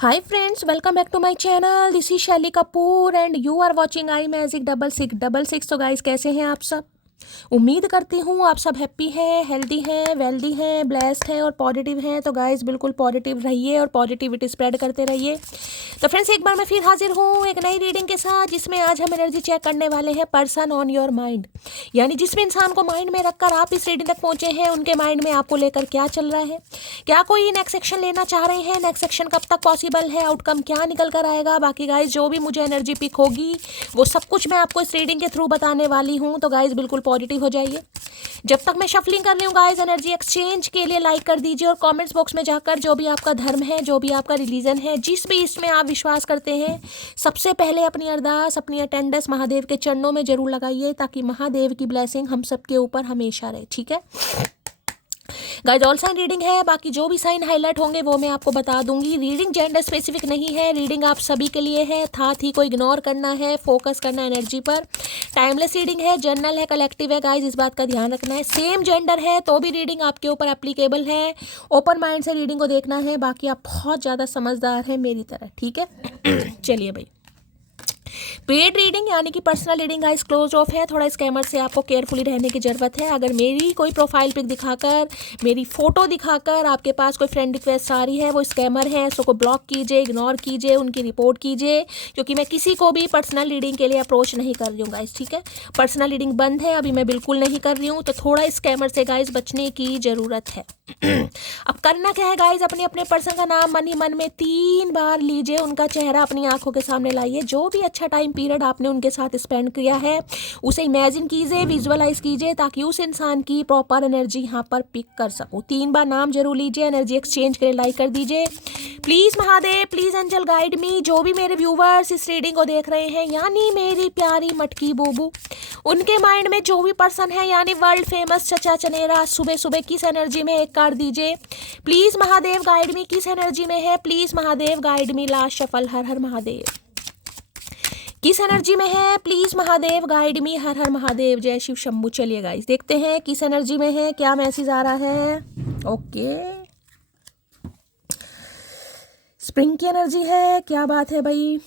Hi friends, welcome back to my channel. This is Shelly Kapoor and you are watching I Magic 6666. तो guys कैसे हैं आप सब? उम्मीद करती हूँ आप सब हैप्पी हैं, हेल्दी हैं, वेल्दी हैं, ब्लेस्ड हैं और पॉजिटिव हैं। तो गाइस बिल्कुल पॉजिटिव रहिए और पॉजिटिविटी स्प्रेड करते रहिए। तो फ्रेंड्स एक बार मैं फिर हाजिर हूँ एक नई रीडिंग के साथ, जिसमें आज हम एनर्जी चेक करने वाले हैं पर्सन ऑन योर माइंड। यानी जिस भी इंसान को माइंड में रखकर आप इस रीडिंग तक पहुंचे हैं, उनके माइंड में आपको लेकर क्या चल रहा है, क्या कोई नेक्स्ट सेक्शन लेना चाह रहे हैं, नेक्स्ट सेक्शन कब तक पॉसिबल है, आउटकम क्या निकल कर आएगा। बाकी गाइज जो भी मुझे एनर्जी पिक होगी वो सब कुछ मैं आपको इस रीडिंग के थ्रू बताने वाली हूँ। तो गाइज बिल्कुल पॉजिटिव हो जाइए। जब तक मैं शफलिंग कर रही हूँ गाइज, एनर्जी एक्सचेंज के लिए लाइक कर दीजिए और कमेंट्स बॉक्स में जाकर जो भी आपका धर्म है, जो भी आपका रिलीजन है, जिस भी इसमें आप विश्वास करते हैं, सबसे पहले अपनी अरदास, अपनी अटेंडेंस महादेव के चरणों में जरूर लगाइए, ताकि महादेव की ब्लेसिंग हम सबके ऊपर हमेशा रहे। ठीक है गाइज, ऑल साइन रीडिंग है। बाकी जो भी साइन हाईलाइट होंगे वो मैं आपको बता दूंगी। रीडिंग जेंडर स्पेसिफिक नहीं है, रीडिंग आप सभी के लिए है। साथ ही को इग्नोर करना है, फोकस करना है एनर्जी पर। टाइमलेस रीडिंग है, जर्नल है, कलेक्टिव है गाइज, इस बात का ध्यान रखना है। सेम जेंडर है तो भी रीडिंग आपके ऊपर एप्लीकेबल है। ओपन माइंड से रीडिंग को देखना है। बाकी आप बहुत ज़्यादा समझदार हैं मेरी तरह। ठीक है चलिए भाई, पेड रीडिंग यानी कि personal reading guys close of है। थोड़ा स्कैमर से आपको केयरफुली रहने की ज़रूरत है। अगर मेरी कोई प्रोफाइल पिक दिखाकर, मेरी फ़ोटो दिखाकर आपके पास कोई फ्रेंड रिक्वेस्ट आ रही है, वो स्कैमर है, सो को ब्लॉक कीजिए, इग्नोर कीजिए, उनकी रिपोर्ट कीजिए, क्योंकि मैं किसी को भी पर्सनल रीडिंग के लिए अप्रोच नहीं कर रही हूँ गाइस। ठीक है, पर्सनल रीडिंग बंद है, अभी मैं बिल्कुल नहीं कर रही हूँ। तो थोड़ा स्कैमर से गाइस बचने की ज़रूरत है। अब करना क्या है गाइज, अपने अपने पर्सन का नाम मन ही मन में 3 बार लीजिए, उनका चेहरा अपनी आंखों के सामने लाइए। जो भी अच्छा टाइम पीरियड आपने उनके साथ स्पेंड किया है उसे इमेजिन कीजिए, विजुअलाइज कीजिए, ताकि उस इंसान की प्रॉपर एनर्जी यहाँ पर पिक कर सकूँ। 3 बार नाम जरूर लीजिए। एनर्जी एक्सचेंज के लिए लाइक कर दीजिए। Please Mahadev, please angel guide me. जो भी मेरे व्यूवर्स इस रीडिंग को देख रहे हैं, यानी मेरी प्यारी मटकी बोबू, उनके माइंड में जो भी पर्सन है, यानी वर्ल्ड फेमस चचा चनेरा, सुबह सुबह किस एनर्जी में एक कार्ड दीजिए। प्लीज महादेव गाइड मी, किस एनर्जी में है। Please Mahadev guide me. Last shuffle, हर हर महादेव। किस एनर्जी में है, प्लीज महादेव गाइड मी। हर हर महादेव, जय शिव शंभू। चलिए गाइस देखते हैं किस एनर्जी में है, क्या मैसेज आ रहा है। ओके, स्प्रिंग की एनर्जी है, क्या बात है भाई।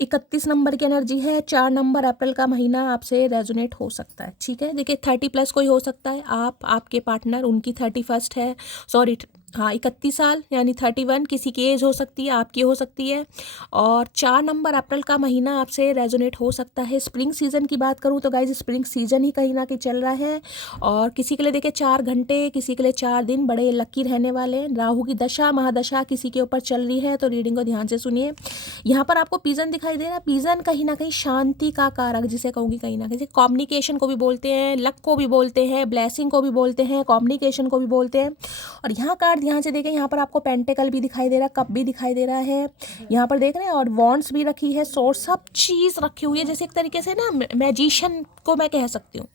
31 नंबर की एनर्जी है। 4 नंबर अप्रैल का महीना आपसे रेजोनेट हो सकता है। ठीक है, देखिए 30+ कोई हो सकता है, आप, आपके पार्टनर, उनकी 31 है, सॉरी हाँ 31 साल यानी 31, किसी की एज हो सकती है, आपकी हो सकती है। और 4 नंबर अप्रैल का महीना आपसे रेजोनेट हो सकता है। स्प्रिंग सीजन की बात करूँ तो गाइज स्प्रिंग सीजन ही कहीं ना कहीं चल रहा है। और किसी के लिए देखिए 4 घंटे, किसी के लिए 4 दिन बड़े लकी रहने वाले हैं। राहु की दशा महादशा किसी के ऊपर चल रही है, तो रीडिंग को ध्यान से सुनिए। यहाँ पर आपको पिजन दिखाई दे रहा है। पिजन कहीं ना कहीं शांति का कारक, जिसे कहूँगी कहीं ना कहीं कम्युनिकेशन को भी बोलते हैं, लक को भी बोलते हैं, ब्लेसिंग को भी बोलते हैं, कम्युनिकेशन को भी बोलते हैं। और यहाँ कार्ड ध्यान से देखें, यहाँ पर आपको पेंटिकल भी दिखाई दे रहा है, कप भी दिखाई दे रहा है, यहाँ पर देख रहे हैं, और वॉन्ड्स भी रखी है, सोर्स, सब चीज़ रखी हुई है, जैसे एक तरीके से ना मैजिशियन को मैं कह सकती हूँ।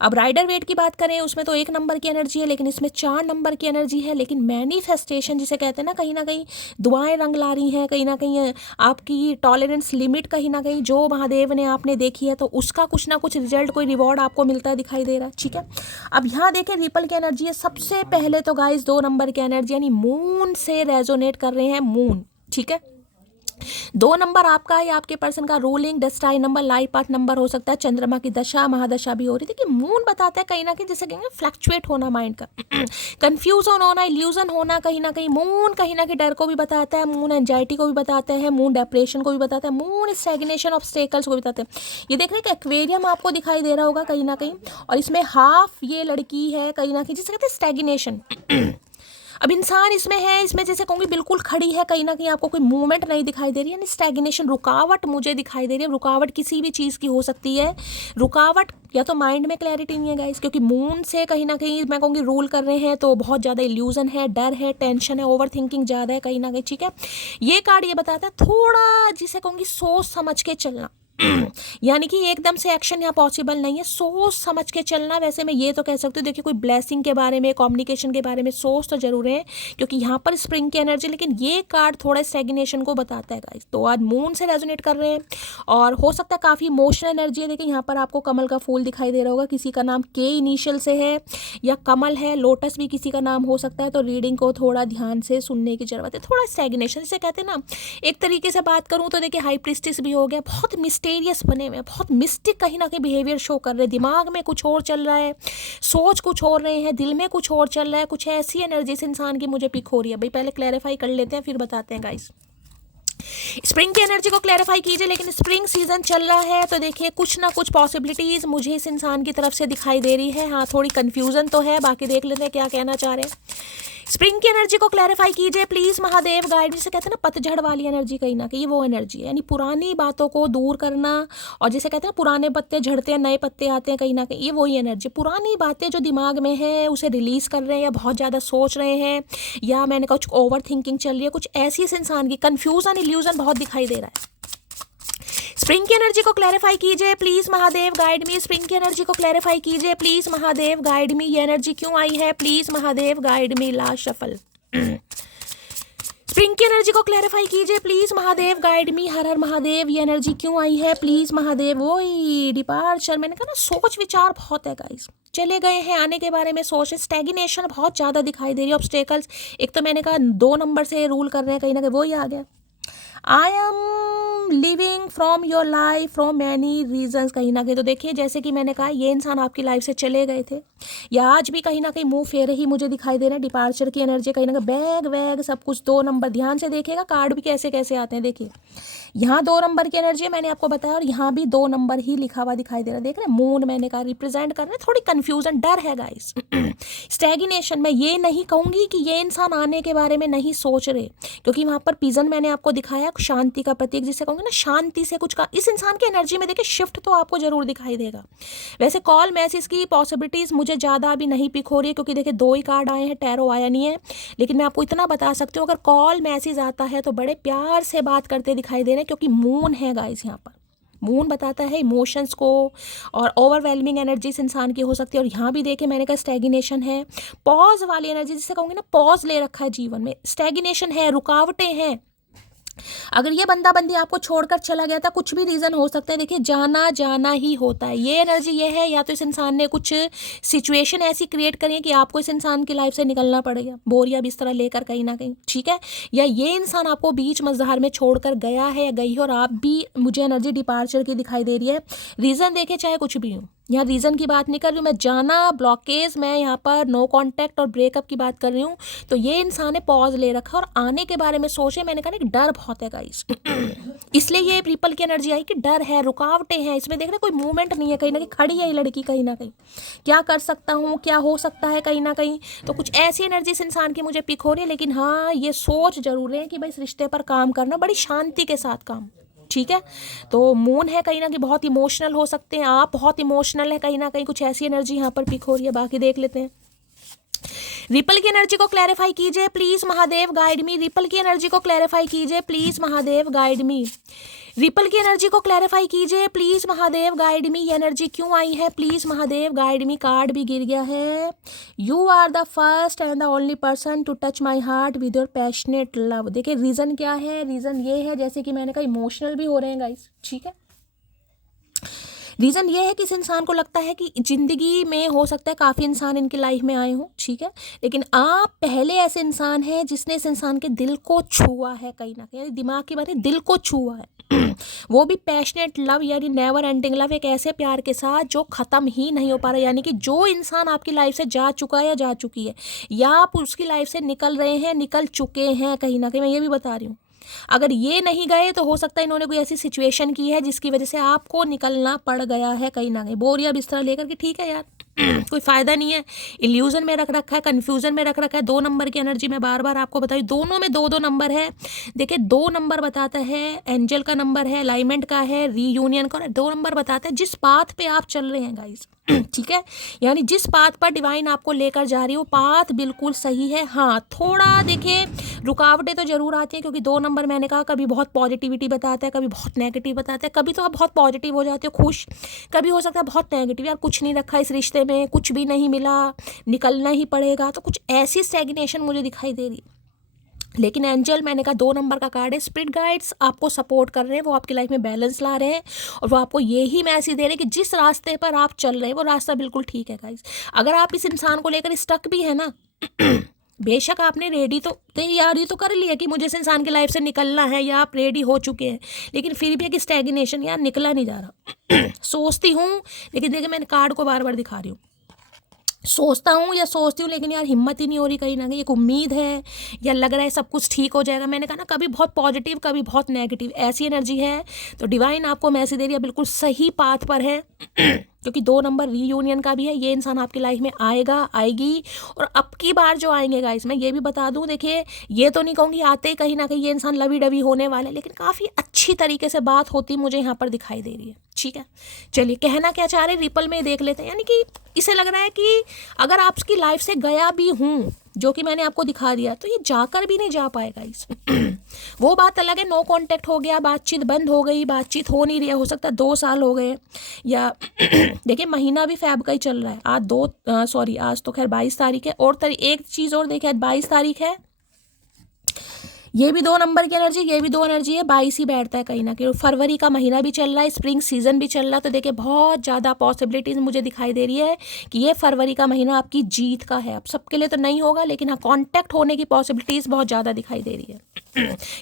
अब राइडर वेट की बात करें, उसमें तो 1 नंबर की एनर्जी है, लेकिन इसमें 4 नंबर की एनर्जी है। लेकिन मैनिफेस्टेशन जिसे कहते हैं ना कहीं दुआएं रंग ला रही हैं, कहीं ना कहीं आपकी टॉलरेंस लिमिट, कहीं ना कहीं जो महादेव ने आपने देखी है, तो उसका कुछ ना कुछ रिजल्ट, कोई रिवॉर्ड आपको मिलता दिखाई दे रहा है। ठीक है, अब यहाँ देखें रिपल की एनर्जी है। सबसे पहले तो गाइस 2 नंबर की एनर्जी यानी मून से रेजोनेट कर रहे हैं, मून। ठीक है, 2 नंबर आपका या आपके पर्सन का ruling destined number, life path number हो सकता है। चंद्रमा की दशा महादशा भी हो रही थी कि मून बताता है कहीं ना कहीं, जैसे कहेंगे फ्लक्चुएट होना माइंड का, कंफ्यूजन होना, इल्यूजन होना। कहीं ना कहीं मून डर को भी बताता है, मून एंजाइटी को भी बताता है, मून डिप्रेशन को भी बताता है, मून स्टैग्नेशन ऑब्स्टेकल्स को भी बताते हैं। ये देख रहे हैं कि एक्वेरियम आपको दिखाई दे रहा होगा कहीं ना कहीं, और इसमें हाफ ये लड़की है कहीं ना कहीं, जिसे कहते हैं स्टैग्नेशन। अब इंसान इसमें है, इसमें जैसे कहूँगी बिल्कुल खड़ी है, कहीं ना कहीं आपको कोई मूवमेंट नहीं दिखाई दे रही है, यानी स्टैग्नेशन, रुकावट मुझे दिखाई दे रही है। रुकावट किसी भी चीज़ की हो सकती है। रुकावट या तो माइंड में क्लैरिटी नहीं है गाइस, क्योंकि मून से कहीं ना कहीं मैं कहूँगी रूल कर रहे हैं, तो बहुत ज़्यादा इल्यूजन है, डर है, टेंशन है, ओवर थिंकिंग ज़्यादा है कहीं ना कहीं। ठीक है, ये कार्ड ये बताता है थोड़ा जिसे कहूँगी सोच समझ के चलना। यानी कि एकदम से एक्शन यहाँ पॉसिबल नहीं है, सोच समझ के चलना। वैसे मैं ये तो कह सकती हूँ, देखिए कोई ब्लेसिंग के बारे में, कम्युनिकेशन के बारे में सोच तो जरूर है, क्योंकि यहाँ पर स्प्रिंग की एनर्जी, लेकिन ये कार्ड थोड़ा स्टैग्नेशन को बताता है गाइस। तो आज मून से रेजोनेट कर रहे हैं और हो सकता है काफ़ी इमोशनल एनर्जी है। देखिए यहाँ पर आपको कमल का फूल दिखाई दे रहा होगा, किसी का नाम के इनिशियल से है या कमल है, लोटस भी किसी का नाम हो सकता है। तो रीडिंग को थोड़ा ध्यान से सुनने की जरूरत है, थोड़ा स्टैग्नेशन जिसे कहते हैं ना। एक तरीके से बात करूँ तो देखिए हाई प्रिस्टिस भी हो गया, बहुत मिस्टीरियस बने हुए, बहुत मिस्टिक कहीं ना कहीं बिहेवियर शो कर रहे हैं, दिमाग में कुछ और चल रहा है, सोच कुछ और रहे हैं, दिल में कुछ और चल रहा है, कुछ ऐसी एनर्जी से इंसान की मुझे पिक हो रही है। भाई पहले क्लैरिफाई कर लेते हैं फिर बताते हैं गाइस। स्प्रिंग की एनर्जी को क्लैरिफाई कीजिए, लेकिन स्प्रिंग सीजन चल रहा है तो देखिए कुछ ना कुछ पॉसिबिलिटीज मुझे इस इंसान की तरफ से दिखाई दे रही है। हाँ थोड़ी कंफ्यूजन तो है, बाकी देख लेते हैं क्या कहना चाह रहे हैं। स्प्रिंग की एनर्जी को क्लैरिफाई कीजिए प्लीज महादेव गाइड। जिसे कहते हैं ना पतझड़ वाली एनर्जी, कहीं ना कहीं वो एनर्जी है, यानी पुरानी बातों को दूर करना। और जिसे कहते हैं पुराने पत्ते झड़ते हैं नए पत्ते आते हैं, कहीं ना कहीं ये वही एनर्जी। पुरानी बातें जो दिमाग में है उसे रिलीज कर रहे हैं, या बहुत ज़्यादा सोच रहे हैं, या मैंने कुछ ओवर थिंकिंग चल रही है, कुछ ऐसी इस इंसान की कन्फ्यूजन इल्यूजन बहुत दिखाई दे रहा है। स्प्रिंग की एनर्जी को क्लैरिफाई कीजिए please Mahadev guide me. Spring की एनर्जी को क्लैरिफाई कीजिए प्लीज महादेव गाइड मी। ये एनर्जी क्यों आई है please Mahadev guide me. Last shuffle. Spring की एनर्जी को क्लैरिफाई कीजिए प्लीज महादेव गाइड मी। हर हर महादेव। ये एनर्जी क्यों आई है प्लीज महादेव। वही डिपार्चर, मैंने कहा ना सोच विचार बहुत है गाइस, चले गए हैं, आने के बारे में सोच। स्टैग्नेशन बहुत ज़्यादा दिखाई दे रही है, ऑब्स्टेकल्स। एक तो मैंने कहा 2 नंबर से रूल कर रहे हैं, कहीं ना कहीं वो ही आ गया। I am living from your life from many reasons, कहीं ना कहीं। तो देखिए जैसे कि मैंने कहा ये इंसान आपकी लाइफ से चले गए थे, या आज भी कहीं ना कहीं मुंह फेरे ही मुझे दिखाई दे रहे हैं। डिपार्चर की एनर्जी कहीं ना कहीं, बैग वैग सब कुछ। 2 नंबर, ध्यान से देखिएगा कार्ड भी कैसे कैसे आते हैं। देखिए यहाँ 2 नंबर की एनर्जी है, मैंने आपको बताया, और यहाँ भी 2 नंबर ही लिखा हुआ दिखाई दे रहा है। देख रहे हैं मून, मैंने कहा रिप्रेजेंट कर रहे हैं। थोड़ी कंफ्यूजन, डर है गाइस। स्टैग्नेशन। मैं ये नहीं कहूंगी कि ये इंसान आने के बारे में नहीं सोच रहे, क्योंकि वहां पर पिजन मैंने आपको दिखाया, शांति का प्रतीक जिसे कहूंगे ना, शांति से कुछ का इस इंसान की एनर्जी में देखिए शिफ्ट तो आपको जरूर दिखाई देगा। वैसे कॉल मैसेज की पॉसिबिलिटीज मुझे ज़्यादा अभी नहीं पिक हो रही है, क्योंकि देखिए 2 ही कार्ड आए हैं, टैरो आया नहीं है। लेकिन मैं आपको इतना बता सकती हूँ, अगर कॉल मैसेज आता है तो बड़े प्यार से बात करते दिखाई दे रहे हैं, क्योंकि मून है गाइस। यहाँ पर मून बताता है इमोशंस को, और ओवरवेलमिंग एनर्जी इस इंसान की हो सकती है। और यहाँ भी देखिए मैंने कहा स्टैग्नेशन है, पॉज वाली एनर्जी जिसे कहूँगी ना, पॉज ले रखा है जीवन में, स्टैग्नेशन है, रुकावटें हैं। अगर ये बंदा बंदी आपको छोड़कर चला गया था, कुछ भी रीज़न हो सकता है, देखिए जाना जाना ही होता है। ये एनर्जी ये है, या तो इस इंसान ने कुछ सिचुएशन ऐसी क्रिएट करी है कि आपको इस इंसान की लाइफ से निकलना पड़ेगा, बोरिया बिस्तरा लेकर कहीं ना कहीं, ठीक है। या ये इंसान आपको बीच मझधार में छोड़कर गया है या गई है, और आप भी, मुझे एनर्जी डिपार्चर की दिखाई दे रही है। रीज़न देखे चाहे कुछ भी हो, यहाँ रीज़न की बात नहीं कर रही हूँ मैं, जाना, ब्लॉकेज, मैं यहाँ पर नो कांटेक्ट और ब्रेकअप की बात कर रही हूँ। तो ये इंसान ने पॉज ले रखा और आने के बारे में सोचे। मैंने कहा ना डर बहुत है गाइस, इसलिए ये रिपल की एनर्जी आई कि डर है, रुकावटें हैं इसमें। देख रहे कोई मूवमेंट नहीं है, कहीं ना कहीं खड़ी है ये लड़की, कहीं ना कहीं क्या कर सकता हूँ, क्या हो सकता है, कहीं ना कहीं। तो कुछ ऐसी एनर्जी इस इंसान की मुझे पिक हो रही है, लेकिन हाँ ये सोच जरूर है कि भाई इस रिश्ते पर काम करना, बड़ी शांति के साथ काम, ठीक है। तो मून है कहीं ना कहीं, बहुत इमोशनल हो सकते हैं आप, बहुत इमोशनल है कहीं ना कहीं, कुछ ऐसी एनर्जी यहाँ पर पिक हो रही है। बाकी देख लेते हैं। रिपल की एनर्जी को क्लैरिफाई कीजिए please Mahadev guide me. Ripple की एनर्जी को क्लैरिफाई कीजिए please Mahadev guide me. Ripple की एनर्जी को क्लैरिफाई कीजिए प्लीज महादेव गाइड मी। ये एनर्जी क्यों आई है please Mahadev guide me. Card भी गिर गया है। You are the first and the only person to touch my heart with your passionate love. देखिए रीज़न क्या है, रीज़न ये है, जैसे कि मैंने कहा इमोशनल भी हो रहे हैं गाइस, ठीक है। रीज़न ये है कि इस इंसान को लगता है कि ज़िंदगी में हो सकता है काफ़ी इंसान इनकी लाइफ में आए हों, ठीक है, लेकिन आप पहले ऐसे इंसान हैं जिसने इस इंसान के दिल को छुआ है, कहीं ना कहीं दिमाग की बात है, दिल को छुआ है। वो भी पैशनेट लव, यानी नेवर एंडिंग लव, एक ऐसे प्यार के साथ जो ख़त्म ही नहीं हो पा रहा। यानी कि जो इंसान आपकी लाइफ से जा चुका है या जा चुकी है, या आप उसकी लाइफ से निकल रहे हैं, निकल चुके हैं, कहीं ना कहीं मैं ये भी बता रही हूँ। अगर ये नहीं गए तो हो सकता है इन्होंने कोई ऐसी सिचुएशन की है जिसकी वजह से आपको निकलना पड़ गया है, कहीं ना कहीं बोरिया बिस्तरा लेकर के, ठीक है यार। कोई फ़ायदा नहीं है, इल्यूज़न में रख रखा है, कन्फ्यूज़न में रख रखा है। 2 नंबर की एनर्जी मैं बार बार आपको बताई, दोनों में 2-2 नंबर है। देखिए 2 नंबर बताता है एंजल का नंबर है, अलाइनमेंट का है, रीयूनियन का, और 2 नंबर बताता है जिस पाथ पे आप चल रहे हैं गाइस। ठीक है, यानी जिस पाथ पर डिवाइन आपको लेकर जा रही है वो पाथ बिल्कुल सही है। हाँ, थोड़ा देखिए रुकावटें तो ज़रूर आती हैं, क्योंकि 2 नंबर मैंने कहा कभी बहुत पॉजिटिविटी बताता है, कभी बहुत नेगेटिव बताता है। कभी तो आप बहुत पॉजिटिव हो जाते हो खुश, कभी हो सकता है बहुत नेगेटिव, यार कुछ नहीं रखा इस रिश्ते में, कुछ भी नहीं मिला, निकलना ही पड़ेगा, तो कुछ ऐसी स्टैग्नेशन मुझे दिखाई दे रही है। लेकिन एंजल मैंने कहा 2 नंबर का कार्ड है, स्पिरिट गाइड्स आपको सपोर्ट कर रहे हैं, वो आपकी लाइफ में बैलेंस ला रहे हैं, और वो आपको यही मैसेज दे रहे हैं कि जिस रास्ते पर आप चल रहे हैं वो रास्ता बिल्कुल ठीक है गाइस। अगर आप इस इंसान को लेकर स्टक भी है ना, बेशक आपने रेडी तो तैयारी तो कर ली है कि मुझे इस इंसान की लाइफ से निकलना है, या आप रेडी हो चुके हैं, लेकिन फिर भी एक स्टैग्नेशन, यार निकला नहीं जा रहा। सोचती हूँ, लेकिन देखिए मैंने कार्ड को बार बार दिखा रही हूँ, सोचता हूँ या सोचती हूँ, लेकिन यार हिम्मत ही नहीं हो रही, कहीं ना कहीं एक उम्मीद है, या लग रहा है सब कुछ ठीक हो जाएगा। मैंने कहा ना कभी बहुत पॉजिटिव कभी बहुत नेगेटिव, ऐसी एनर्जी है। तो डिवाइन आपको मैसेज दे रही है बिल्कुल सही पाथ पर है, क्योंकि 2 नंबर रीयूनियन का भी है। ये इंसान आपकी लाइफ में आएगा, आएगी, और अब की बार जो आएंगे गाइस, मैं ये भी बता दूं, देखिए ये तो नहीं कहूँगी आते ही कहीं ना कहीं ये इंसान लवी डवी होने वाला है, लेकिन काफ़ी अच्छी तरीके से बात होती मुझे यहाँ पर दिखाई दे रही है। ठीक है, चलिए कहना क्या चाह रहे रिपल में देख लेते हैं। यानी कि इसे लग रहा है कि अगर आपकी लाइफ से गया भी हूँ, जो कि मैंने आपको दिखा दिया, तो ये जाकर भी नहीं जा पाएगा इस वो बात अलग है, नो कांटेक्ट हो गया, बातचीत बंद हो गई, बातचीत हो नहीं रही है, हो सकता है 2 साल हो गए, या देखिए महीना भी फैब का ही चल रहा है। आज आज तो खैर 22 तारीख है। और एक चीज़ और देखिए, आज 22 तारीख है, ये भी 2 नंबर की एनर्जी, ये भी 2 एनर्जी है, 22 ही बैठता है कहीं ना कहीं। फरवरी का महीना भी चल रहा है, स्प्रिंग सीजन भी चल रहा है, तो देखिए बहुत ज़्यादा पॉसिबिलिटीज़ मुझे दिखाई दे रही है कि ये फरवरी का महीना आपकी जीत का है। अब सबके लिए तो नहीं होगा, लेकिन हाँ कॉन्टैक्ट होने की पॉसिबिलिटीज़ बहुत ज़्यादा दिखाई दे रही है।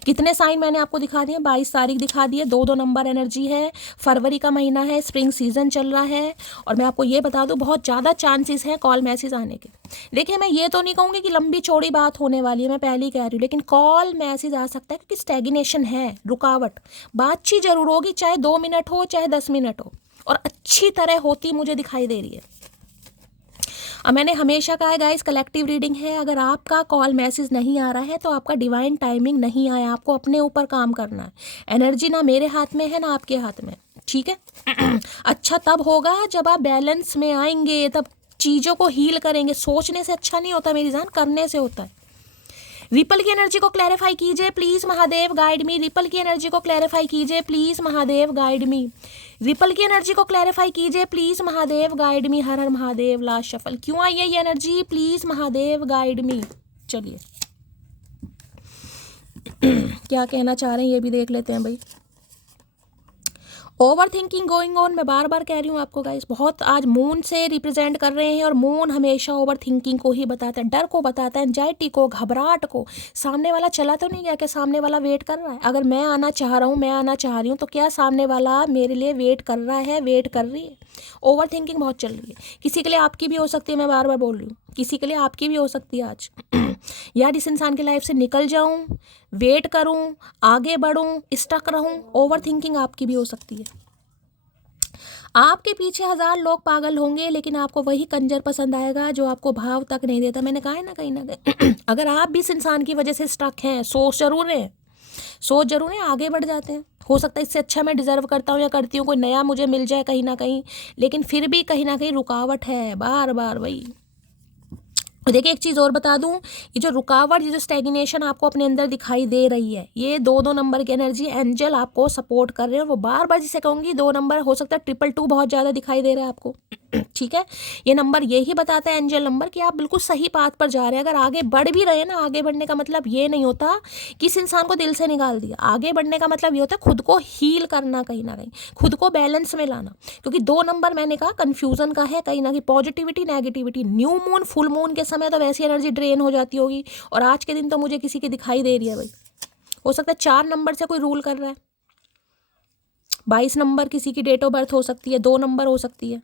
कितने साइन मैंने आपको दिखा दिए, 22 तारीख दिखा दी है, 2-2 नंबर एनर्जी है, फरवरी का महीना है, स्प्रिंग सीजन चल रहा है, और मैं आपको ये बता दूं बहुत ज़्यादा चांसेस हैं कॉल मैसेज आने के। देखिए मैं ये तो नहीं कहूँगी कि लंबी चौड़ी बात होने वाली है, मैं पहले ही कह रही हूँ, लेकिन कॉल मैसेज आ सकता है, क्योंकि स्टैग्नेशन है, रुकावट, बातचीत जरूर होगी, चाहे 2 मिनट हो चाहे 10 मिनट हो, और अच्छी तरह होती मुझे दिखाई दे रही है। अब मैंने हमेशा कहा है गाइस, कलेक्टिव रीडिंग है, अगर आपका कॉल मैसेज नहीं आ रहा है तो आपका डिवाइन टाइमिंग नहीं आया, आपको अपने ऊपर काम करना है। एनर्जी ना मेरे हाथ में है ना आपके हाथ में, ठीक है। अच्छा तब होगा जब आप बैलेंस में आएंगे, तब चीज़ों को हील करेंगे। सोचने से अच्छा नहीं होता मेरी जान, करने से होता है। रिपल की एनर्जी को क्लैरिफाई कीजिए please Mahadev, guide me. Ripple की एनर्जी को क्लैरिफाई कीजिए please Mahadev, guide me. Ripple की एनर्जी को क्लैरिफाई कीजिए प्लीज महादेव, गाइड मी। हर हर महादेव। लास्ट शफल क्यों आई है ये एनर्जी, प्लीज महादेव गाइड मी। चलिए क्या कहना चाह रहे हैं ये भी देख लेते हैं भाई। ओवर थिंकिंग गोइंग ऑन, मैं बार बार कह रही हूँ आपको गाइस, बहुत आज मून से रिप्रेजेंट कर रहे हैं, और मून हमेशा ओवर थिंकिंग को ही बताता है, डर को बताता है, एंजाइटी को, घबराहट को। सामने वाला चला तो नहीं गया, क्या सामने वाला वेट कर रहा है? अगर मैं आना चाह रहा हूँ, मैं आना चाह रही हूँ, तो क्या सामने वाला मेरे लिए वेट कर रहा है, वेट कर रही है? ओवर थिंकिंग बहुत चल रही है, किसी के लिए आपकी भी हो सकती है, मैं बार बार बोल रही हूँ, किसी के लिए आपकी भी हो सकती है आज। यार इस इंसान की लाइफ से निकल जाऊं, वेट करूं, आगे बढ़ूं, स्टक रहूं, ओवर थिंकिंग आपकी भी हो सकती है। आपके पीछे 1000 लोग पागल होंगे, लेकिन आपको वही कंजर पसंद आएगा जो आपको भाव तक नहीं देता। मैंने कहा है ना कहीं ना कहीं अगर आप भी इस इंसान की वजह से स्टक हैं, सोच जरूर है, सोच जरूर है, आगे बढ़ जाते हैं। हो सकता है इससे अच्छा मैं डिजर्व करता हूँ या करती हूँ, कोई नया मुझे मिल जाए कहीं ना कहीं, लेकिन फिर भी कहीं ना कहीं रुकावट है, बार बार वही। देखिए एक चीज़ और बता दूं, ये जो रुकावट, ये जो स्टैग्नेशन आपको अपने अंदर दिखाई दे रही है, ये 2-2 नंबर की एनर्जी, एंजल आपको सपोर्ट कर रहे हैं। और वो बार बार जिसे कहूँगी 2 नंबर, हो सकता है 222 बहुत ज़्यादा दिखाई दे रहा है आपको, ठीक है। ये नंबर यही बताता है, एंजल नंबर, कि आप बिल्कुल सही पाथ पर जा रहे हैं। अगर आगे बढ़ भी रहे हैं ना, आगे बढ़ने का मतलब ये नहीं होता कि इस इंसान को दिल से निकाल दिया। आगे बढ़ने का मतलब ये होता है खुद को हील करना, कहीं ना कहीं खुद को बैलेंस में लाना। क्योंकि 2 नंबर मैंने कहा कन्फ्यूजन का है, कहीं ना कहीं positivity negativity. New moon full moon के समय तो वैसी एनर्जी ड्रेन हो जाती होगी, और आज के दिन तो मुझे किसी की दिखाई दे रही है भाई। हो सकता है 4 नंबर से कोई रूल कर रहा है, 22 नंबर किसी की डेट ऑफ बर्थ हो सकती है, 2 नंबर हो सकती है।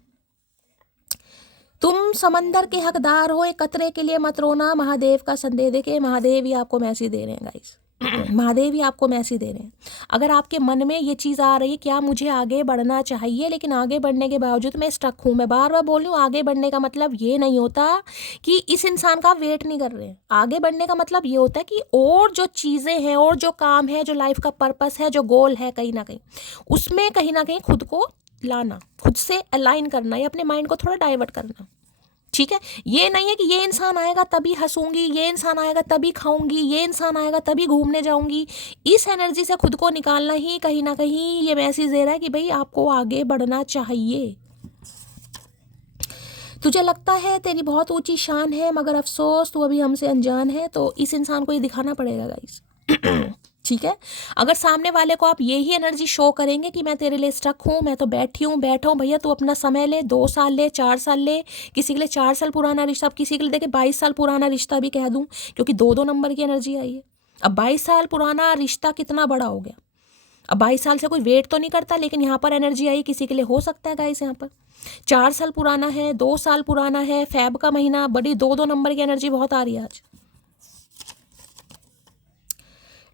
तुम समंदर के हकदार हो, एक कतरे के लिए मत रोना, महादेव का संदेश। देखिए महादेव ही आपको मैसेज दे रहे हैं गाइस, महादेव ही आपको मैसेज दे रहे हैं। अगर आपके मन में ये चीज़ आ रही है क्या मुझे आगे बढ़ना चाहिए, लेकिन आगे बढ़ने के बावजूद मैं स्टक हूँ, मैं बार बार बोल रही हूँ, आगे बढ़ने का मतलब ये नहीं होता कि इस इंसान का वेट नहीं कर रहे हैं। आगे बढ़ने का मतलब ये होता है कि और जो चीज़ें हैं और जो काम है, जो लाइफ का पर्पस है, जो गोल है, कहीं ना कहीं खुद को लाना, खुद से अलाइन करना या अपने माइंड को थोड़ा डाइवर्ट करना। ठीक है, ये नहीं है कि ये इंसान आएगा तभी हंसूंगी, ये इंसान आएगा तभी खाऊंगी, ये इंसान आएगा तभी घूमने जाऊंगी। इस एनर्जी से खुद को निकालना ही कहीं ना कहीं ये मैसेज दे रहा है कि भाई आपको आगे बढ़ना चाहिए। तुझे लगता है तेरी बहुत ऊंची शान है, मगर अफसोस तू अभी हमसे अनजान है। तो इस इंसान को ये दिखाना पड़ेगा गाइस। ठीक है, अगर सामने वाले को आप यही एनर्जी शो करेंगे कि मैं तेरे लिए स्टक हूँ, मैं तो बैठा हूँ भैया, तू अपना समय ले, 2 साल ले, 4 साल ले, किसी के लिए 4 साल पुराना रिश्ता, अब किसी के लिए देखे 22 साल पुराना रिश्ता भी कह दूँ, क्योंकि 2 नंबर की एनर्जी आई है। अब 22 साल पुराना रिश्ता कितना बड़ा हो गया। अब 22 साल से कोई वेट तो नहीं करता, लेकिन यहाँ पर एनर्जी आई, किसी के लिए हो सकता है गाइस। यहाँ पर 4 साल पुराना है, 2 साल पुराना है, फेब का महीना, बड़ी 2 नंबर की एनर्जी बहुत आ रही है आज।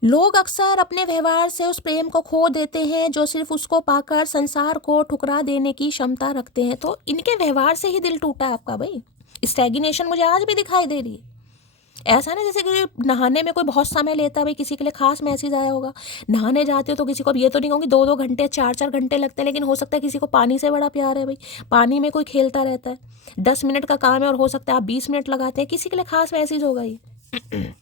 लोग अक्सर अपने व्यवहार से उस प्रेम को खो देते हैं जो सिर्फ उसको पाकर संसार को ठुकरा देने की क्षमता रखते हैं। तो इनके व्यवहार से ही दिल टूटा है आपका भाई। स्टैग्नेशन मुझे आज भी दिखाई दे रही है। ऐसा ना जैसे कि नहाने में कोई बहुत समय लेता है, भाई किसी के लिए खास मैसेज आया होगा, नहाने जाते हो तो किसी को, अब ये तो नहीं कहूँगी 2-2 घंटे 4-4 घंटे लगते हैं, लेकिन हो सकता है किसी को पानी से बड़ा प्यार है भाई, पानी में कोई खेलता रहता है, 10 मिनट का काम है और हो सकता है आप 20 मिनट लगाते हैं, किसी के लिए खास मैसेज होगा ये।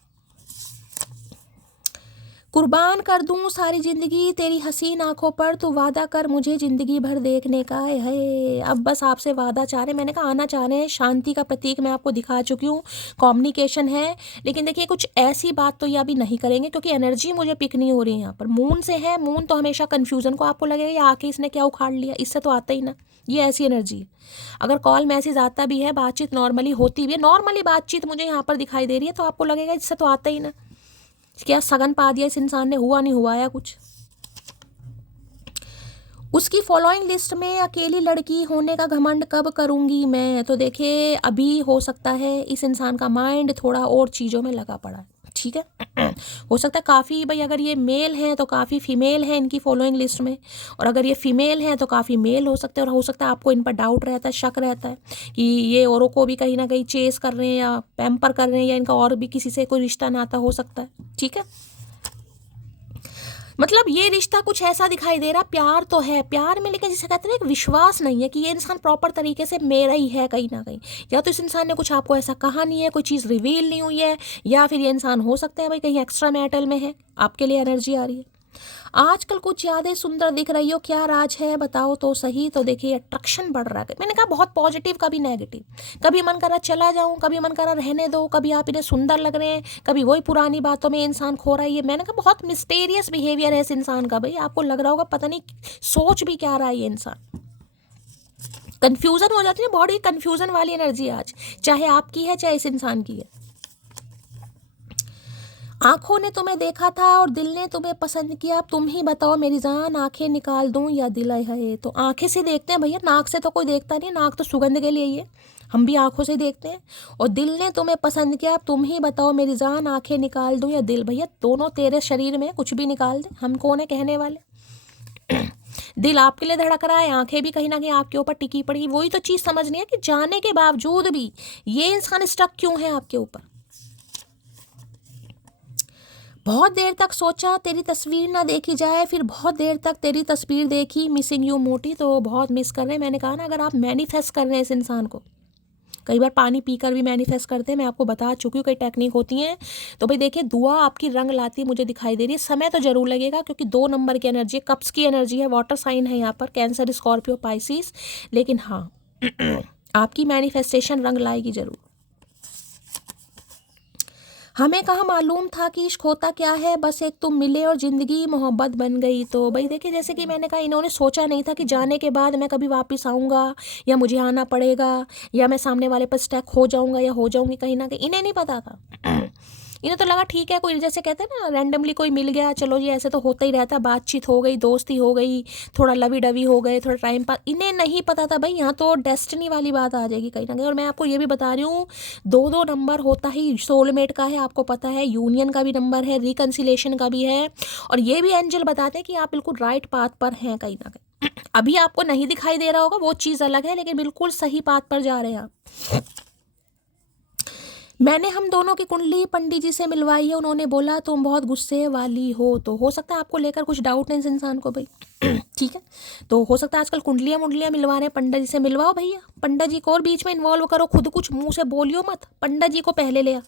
कुर्बान कर दूं सारी जिंदगी तेरी हसीन आंखों पर, तू वादा कर मुझे जिंदगी भर देखने का है। अब बस आपसे वादा चाह रहे, मैंने कहा आना चाह रहे हैं, शांति का प्रतीक मैं आपको दिखा चुकी हूँ, कम्युनिकेशन है, लेकिन देखिए कुछ ऐसी बात तो ये अभी नहीं करेंगे क्योंकि एनर्जी मुझे पिक नहीं हो रही है। यहाँ पर मून से है, मून तो हमेशा कन्फ्यूजन को आपको लगेगा ये आके इसने क्या उखाड़ लिया, इससे तो आता ही ना, ये ऐसी एनर्जी है। अगर कॉल मैसेज आता भी है, बातचीत नॉर्मली होती भी है, नॉर्मली बातचीत मुझे यहाँ पर दिखाई दे रही है, तो आपको लगेगा इससे तो आता ही ना, क्या सगन पा दिया इस इंसान ने, हुआ नहीं हुआ या कुछ। उसकी फॉलोइंग लिस्ट में अकेली लड़की होने का घमंड कब करूंगी मैं। तो देखिए अभी हो सकता है इस इंसान का माइंड थोड़ा और चीज़ों में लगा पड़ा है। ठीक है, हो सकता है काफ़ी, भाई अगर ये मेल हैं तो काफ़ी फीमेल हैं इनकी फॉलोइंग लिस्ट में, और अगर ये फीमेल हैं तो काफ़ी मेल हो सकते हैं, और हो सकता है आपको इन पर डाउट रहता है, शक रहता है कि ये औरों को भी कहीं ना कहीं चेस कर रहे हैं या पैम्पर कर रहे हैं, या इनका और भी किसी से कोई रिश्ता नाता हो सकता है। ठीक है, मतलब ये रिश्ता कुछ ऐसा दिखाई दे रहा, प्यार तो है, प्यार में, लेकिन जिसे कहते हैं एक विश्वास नहीं है कि ये इंसान प्रॉपर तरीके से मेरा ही है कहीं ना कहीं, या तो इस इंसान ने कुछ आपको ऐसा कहा नहीं है, कोई चीज़ रिवील नहीं हुई है, या फिर ये इंसान हो सकता है भाई कहीं एक्स्ट्रा मैटल में है, आपके लिए एनर्जी आ रही है। आजकल कुछ ज़्यादा सुंदर दिख रही हो, क्या राज है बताओ तो सही। तो देखिए अट्रैक्शन बढ़ रहा है, मैंने कहा बहुत पॉजिटिव कभी नेगेटिव, कभी मन करा चला जाऊं, कभी मन करा रहने दो, कभी आप इन्हें सुंदर लग रहे हैं, कभी वही पुरानी बातों में इंसान खो रहा है। ये मैंने कहा बहुत मिस्टीरियस बिहेवियर है इस इंसान का भाई, आपको लग रहा होगा पता नहीं सोच भी क्या रहा है ये इंसान। कन्फ्यूजन हो जाती है, बॉडी कन्फ्यूजन वाली एनर्जी आज, चाहे आपकी है चाहे इस इंसान की है। आंखों ने तुम्हें देखा था और दिल ने तुम्हें पसंद किया, अब तुम ही बताओ मेरी जान, आंखें निकाल दूं या दिल है। तो आंखें से देखते हैं भैया, नाक से तो कोई देखता नहीं, नाक तो सुगंध के लिए ही है, हम भी आंखों से देखते हैं। और दिल ने तुम्हें पसंद किया, अब तुम ही बताओ मेरी जान, आंखें निकाल दूं या दिल। भैया दोनों तेरे शरीर में कुछ भी निकाल दे, हम कौन है कहने वाले। दिल आपके लिए धड़क रहा है, आंखें भी कहीं ना कहीं आपके ऊपर टिकी पड़ी, वही तो चीज़ समझनी है कि जाने के बावजूद भी ये इंसान स्टक क्यों है आपके ऊपर। बहुत देर तक सोचा तेरी तस्वीर ना देखी जाए, फिर बहुत देर तक तेरी तस्वीर देखी, मिसिंग यू मोटी। तो बहुत मिस कर रहे हैं, मैंने कहा ना अगर आप मैनिफेस्ट कर रहे हैं इस इंसान को, कई बार पानी पीकर भी मैनिफेस्ट करते हैं, मैं आपको बता चुकी हूँ कई टेक्निक होती हैं। तो भाई देखिए दुआ आपकी रंग लाती मुझे दिखाई दे रही है, समय तो जरूर लगेगा क्योंकि 2 नंबर की एनर्जी है, कप्स की एनर्जी है, वाटर साइन है यहाँ पर, कैंसर स्कॉर्पियो पाइसिस, लेकिन हाँ आपकी मैनिफेस्टेशन रंग लाएगी जरूर। हमें कहाँ मालूम था कि इश्क होता क्या है, बस एक तुम मिले और ज़िंदगी मोहब्बत बन गई। तो भाई देखिए जैसे कि मैंने कहा, इन्होंने सोचा नहीं था कि जाने के बाद मैं कभी वापस आऊँगा या मुझे आना पड़ेगा या मैं सामने वाले पर स्टक हो जाऊँगा या हो जाऊँगी कहीं ना कहीं, इन्हें नहीं पता था इन्हें तो लगा ठीक है, कोई जैसे कहते हैं ना रैंडमली कोई मिल गया, चलो जी ऐसे तो होता ही रहता, बातचीत हो गई, दोस्ती हो गई, थोड़ा लवी डवी हो गए, थोड़ा टाइम पास। इन्हें नहीं पता था भाई यहाँ तो डेस्टिनी वाली बात आ जाएगी कहीं ना कहीं। और मैं आपको ये भी बता रही हूँ, 2 नंबर होता ही सोलमेट का है, आपको पता है, यूनियन का भी नंबर है, रिकन्सिलेशन का भी है। और ये भी एंजल बताते हैं कि आप बिल्कुल राइट पाथ पर हैं कहीं ना कहीं। अभी आपको नहीं दिखाई दे रहा होगा, वो चीज़ अलग है, लेकिन बिल्कुल सही पाथ पर जा रहे हैं आप। मैंने हम दोनों की कुंडली पंडित जी से मिलवाई है, उन्होंने बोला तुम बहुत गुस्से वाली हो, तो हो सकता है आपको लेकर कुछ डाउट है इस इंसान को भाई। ठीक है, तो हो सकता है आजकल कुंडलियाँ मुंडलियाँ मिलवा रहे हैं, पंडित जी से मिलवाओ भैया, पंडित जी को और बीच में इन्वॉल्व करो, खुद कुछ मुंह से बोलियो मत, पंडित जी को पहले ले आ।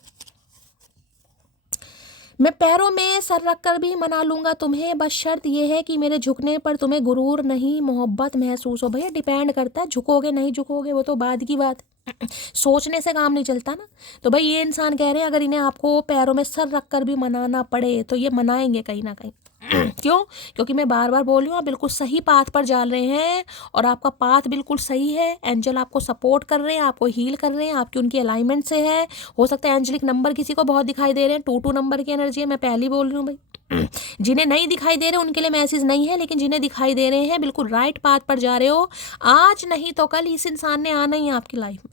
मैं पैरों में सर रख कर भी मना लूंगा तुम्हें, बस शर्त यह है कि मेरे झुकने पर तुम्हें गुरूर नहीं मोहब्बत महसूस हो। भैया डिपेंड करता है, झुकोगे नहीं झुकोगे वो तो बाद की बात है, सोचने से काम नहीं चलता ना। तो भाई ये इंसान कह रहे हैं अगर इन्हें आपको पैरों में सर रख कर भी मनाना पड़े तो ये मनाएंगे कहीं ना कहीं। क्यों? क्योंकि मैं बार बार बोल रही हूँ, आप बिल्कुल सही पाथ पर जा रहे हैं और आपका पाथ बिल्कुल सही है। एंजल आपको सपोर्ट कर रहे हैं, आपको हील कर रहे हैं, आपकी उनकी अलाइनमेंट से है। हो सकता है एंजलिक नंबर किसी को बहुत दिखाई दे रहे हैं, 2 नंबर की एनर्जी है, मैं पहले बोल रही हूँ भाई। जिन्हें नहीं दिखाई दे रहे उनके लिए मैसेज नहीं है, लेकिन जिन्हें दिखाई दे रहे हैं बिल्कुल राइट पाथ पर जा रहे हो। आज नहीं तो कल इस इंसान ने आना ही है आपकी लाइफ में।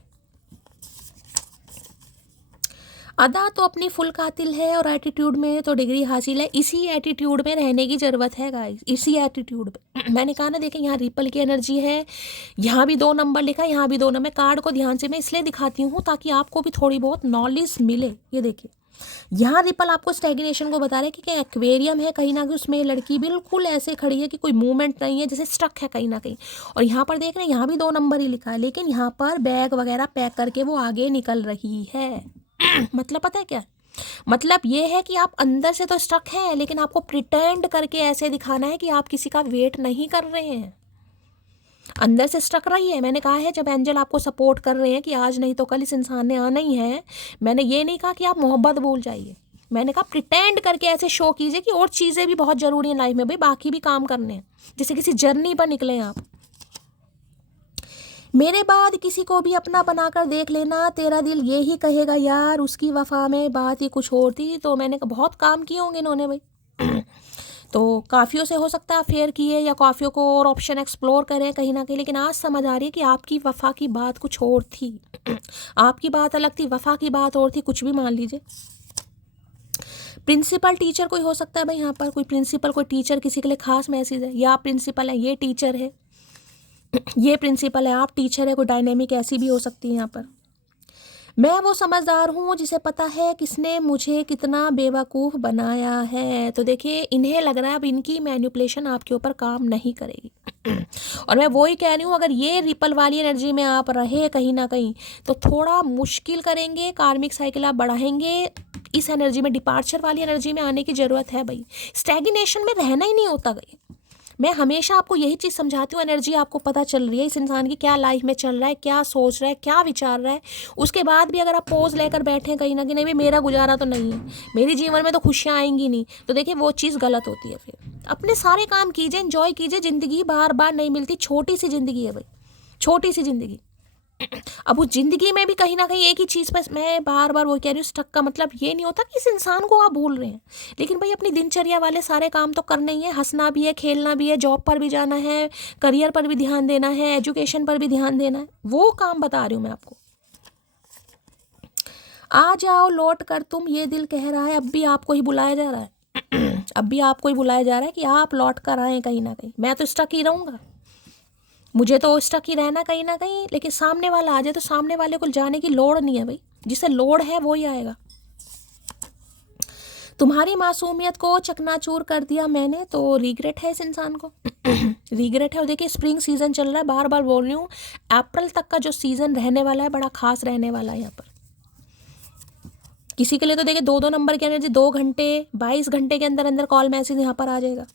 अदा तो अपनी फुल कातिल है और एटीट्यूड में तो डिग्री हासिल है। इसी एटीट्यूड में रहने की ज़रूरत है गाइस, इसी एटीट्यूड में। मैंने कहा ना, देखें यहाँ रिपल की एनर्जी है, यहाँ भी 2 नंबर लिखा है, यहाँ भी 2 नंबर। कार्ड को ध्यान से मैं इसलिए दिखाती हूँ ताकि आपको भी थोड़ी बहुत नॉलेज मिले। ये देखिए यहाँ रिपल आपको स्टैग्नेशन को बता रहे हैं कि क्या एक्वेरियम है कहीं ना कहीं, उसमें लड़की बिल्कुल ऐसे खड़ी है कि कोई मूवमेंट नहीं है, जैसे स्टक है कहीं ना कहीं। और यहाँ पर देख रहे हैं यहाँ भी 2 नंबर ही लिखा है, लेकिन यहाँ पर बैग वगैरह पैक करके वो आगे निकल रही है। मतलब पता है क्या? मतलब ये है कि आप अंदर से तो स्टक हैं, लेकिन आपको प्रिटेंड करके ऐसे दिखाना है कि आप किसी का वेट नहीं कर रहे हैं, अंदर से स्टक रही है। मैंने कहा है जब एंजल आपको सपोर्ट कर रहे हैं कि आज नहीं तो कल इस इंसान ने आना ही है, मैंने ये नहीं कहा कि आप मोहब्बत भूल जाइए, मैंने कहा प्रिटेंड करके ऐसे शो कीजिए कि और चीज़ें भी बहुत ज़रूरी हैं लाइफ में भाई, बाकी भी काम करने हैं, जैसे किसी जर्नी पर निकले हैं आप। मेरे बाद किसी को भी अपना बनाकर देख लेना, तेरा दिल ये ही कहेगा यार उसकी वफा में बात ही कुछ और थी। तो मैंने कहा बहुत काम किए होंगे इन्होंने भाई। तो काफ़ियों से हो सकता है अफेयर किए या काफ़ियों को और ऑप्शन एक्सप्लोर करें कहीं ना कहीं, लेकिन आज समझ आ रही है कि आपकी वफा की बात कुछ और थी। आपकी बात अलग थी, वफा की बात और थी, कुछ भी मान लीजिए। प्रिंसिपल टीचर कोई हो सकता है भाई, यहाँ पर कोई प्रिंसिपल कोई टीचर किसी के लिए खास मैसेज है, या आप प्रिंसिपल है ये टीचर है, ये प्रिंसिपल है आप टीचर है, कोई डायनेमिक ऐसी भी हो सकती है यहाँ पर। मैं वो समझदार हूँ जिसे पता है किसने मुझे कितना बेवकूफ़ बनाया है। तो देखिए इन्हें लग रहा है अब इनकी मैनिपुलेशन आपके ऊपर काम नहीं करेगी। और मैं वही कह रही हूँ, अगर ये रिपल वाली एनर्जी में आप रहे कहीं ना कहीं तो थोड़ा मुश्किल करेंगे, कार्मिक साइकिल आप बढ़ाएंगे। इस एनर्जी में, डिपार्चर वाली एनर्जी में आने की ज़रूरत है भाई, स्टैग्नेशन में रहना ही नहीं होता गई। मैं हमेशा आपको यही चीज़ समझाती हूँ, एनर्जी आपको पता चल रही है इस इंसान की क्या लाइफ में चल रहा है, क्या सोच रहा है, क्या विचार रहा है, उसके बाद भी अगर आप पोज लेकर बैठे कहीं ना कहीं, नहीं भाई मेरा गुजारा तो नहीं है, मेरे जीवन में तो खुशियाँ आएंगी नहीं, तो देखिए वो चीज़ गलत होती है। फिर अपने सारे काम कीजिए, एंजॉय कीजिए, ज़िंदगी बार बार नहीं मिलती, छोटी सी ज़िंदगी है भाई, छोटी सी ज़िंदगी। अब उस जिंदगी में भी कहीं ना कहीं एक ही चीज़ पर मैं बार बार वो कह रही हूँ, स्टक का मतलब ये नहीं होता कि इस इंसान को आप भूल रहे हैं, लेकिन भाई अपनी दिनचर्या वाले सारे काम तो करने ही है, हंसना भी है, खेलना भी है, जॉब पर भी जाना है, करियर पर भी ध्यान देना है, एजुकेशन पर भी ध्यान देना है, वो काम बता रही हूँ मैं आपको। आ जाओ लौट कर तुम, ये दिल कह रहा है, अब भी आपको ही बुलाया जा रहा है। अब भी आपको ही बुलाया जा रहा है कि आप लौट कर आए कहीं ना कहीं। मैं तो स्टक ही रहूँगा, मुझे तो स्टक ही रहना कहीं ना कहीं, लेकिन सामने वाला आ जाए तो सामने वाले को जाने की लोड़ नहीं है भाई, जिसे लोड़ है वो ही आएगा। तुम्हारी मासूमियत को चकनाचूर कर दिया मैंने, तो रिग्रेट है इस इंसान को। रिग्रेट है। और देखिए स्प्रिंग सीजन चल रहा है, बार बार बोल रही हूँ, अप्रैल तक का जो सीजन रहने वाला है बड़ा खास रहने वाला है यहाँ पर। किसी के लिए तो देखिए 2 नंबर की एनर्जी 2 घंटे 22 घंटे के अंदर अंदर कॉल मैसेज यहाँ पर आ जाएगा।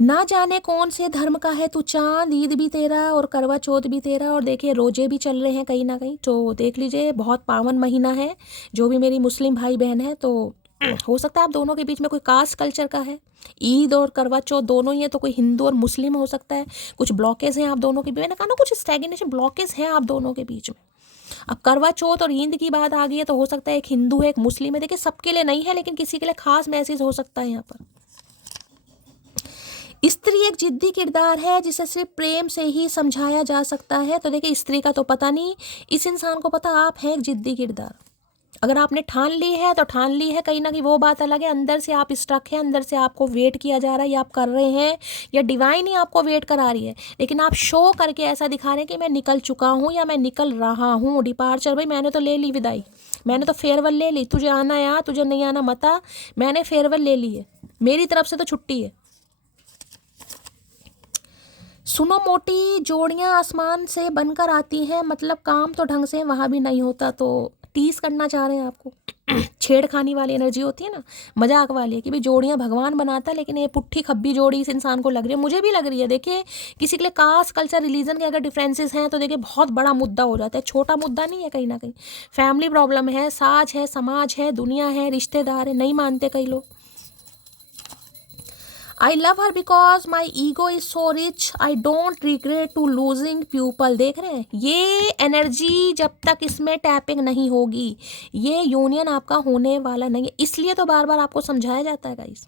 ना जाने कौन से धर्म का है तू चांद, ईद भी तेरा और करवा चौथ भी तेरा, और देखिए रोजे भी चल रहे हैं कहीं ना कहीं, तो देख लीजिए बहुत पावन महीना है। जो भी मेरी मुस्लिम भाई बहन है, तो हो सकता है आप दोनों के बीच में कोई कास्ट कल्चर का है, ईद और करवा चौथ दोनों ही है, तो कोई हिंदू और मुस्लिम हो सकता है। कुछ ब्लॉकेज हैं आप दोनों के बीच, मैंने कहा ना कुछ स्टैग्नेशन ब्लॉकेज हैं आप दोनों के बीच में। अब करवा चौथ और ईद की बात आ गई है तो हो सकता है एक हिंदू है, एक मुस्लिम है, देखिए सबके लिए नहीं है, लेकिन किसी के लिए खास मैसेज हो सकता है यहाँ पर। स्त्री एक जिद्दी किरदार है जिसे सिर्फ प्रेम से ही समझाया जा सकता है। तो देखिए स्त्री का तो पता नहीं, इस इंसान को पता आप हैं एक जिद्दी किरदार। अगर आपने ठान ली है तो ठान ली है, कहीं ना कहीं वो बात अलग है, अंदर से आप स्ट्रक हैं, अंदर से आपको वेट किया जा रहा है, या आप कर रहे हैं, या डिवाइन ही आपको वेट करा रही है, लेकिन आप शो करके ऐसा दिखा रहे हैं कि मैं निकल चुका हूँ या मैं निकल रहा हूँ। डिपार्चर भाई, मैंने तो ले ली विदाई, मैंने तो फेयरवेल ले ली, तुझे आना या तुझे नहीं आना मता, मैंने फेयरवेल ले ली है, मेरी तरफ से तो छुट्टी है। सुनो मोटी जोड़ियां आसमान से बनकर आती हैं, मतलब काम तो ढंग से वहाँ भी नहीं होता। तो टीज करना चाह रहे हैं आपको, छेड़खानी वाली एनर्जी होती है ना, मजाक वाली, कि भाई जोड़ियां भगवान बनाता है, लेकिन ये पुट्ठी खब्बी जोड़ी इस इंसान को लग रही है, मुझे भी लग रही है। देखिए किसी के लिए कास्ट कल्चर रिलीजन के अगर डिफरेंसेस हैं तो देखिए बहुत बड़ा मुद्दा हो जाता है, छोटा मुद्दा नहीं है कहीं ना कहीं। फैमिली प्रॉब्लम है, साज है, समाज है, दुनिया है, रिश्तेदार है, नहीं मानते कई लोग। I love her because my ego is so rich. I don't regret to losing people। देख रहे हैं, ये एनर्जी जब तक इसमें टैपिंग नहीं होगी, ये यूनियन आपका होने वाला नहीं है। इसलिए तो बार बार आपको समझाया जाता है गाइस।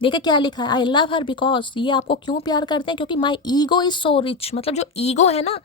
देखिए क्या लिखा है, आई लव हर बिकॉज, ये आपको क्यों प्यार करते हैं, क्योंकि my ego is so rich. मतलब जो ईगो है ना,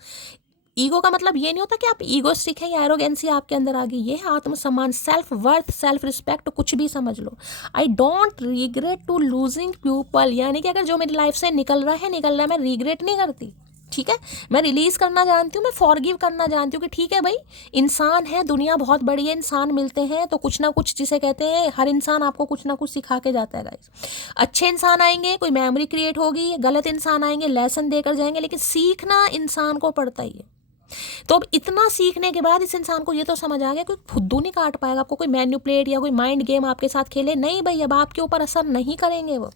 ईगो का मतलब ये नहीं होता कि आप ईगोस्टिक है या एरोगेंसी आपके अंदर आ गई, ये है आत्मसम्मान, सेल्फ वर्थ, सेल्फ रिस्पेक्ट, कुछ भी समझ लो। I don't regret to losing people, यानी कि अगर जो मेरी लाइफ से निकल रहा है, मैं रिग्रेट नहीं करती, ठीक है। मैं रिलीज करना जानती हूँ, मैं फॉरगिव करना जानती हूँ कि ठीक है भाई, इंसान है, दुनिया बहुत बड़ी है, इंसान मिलते हैं तो कुछ ना कुछ, जिसे कहते हैं हर इंसान आपको कुछ ना कुछ सिखा के जाता है गाइस। अच्छे इंसान आएंगे, कोई मेमोरी क्रिएट होगी, गलत इंसान आएंगे, लेसन देकर जाएंगे, लेकिन सीखना इंसान को पड़ता ही है। तो अब इतना सीखने के बाद इस इंसान को ये तो समझ आ गया, कोई फुद्दू नहीं काट पाएगा आपको, कोई मैन्युपुलेट या कोई माइंड गेम आपके साथ खेले नहीं भाई, अब आपके ऊपर असर नहीं करेंगे वो।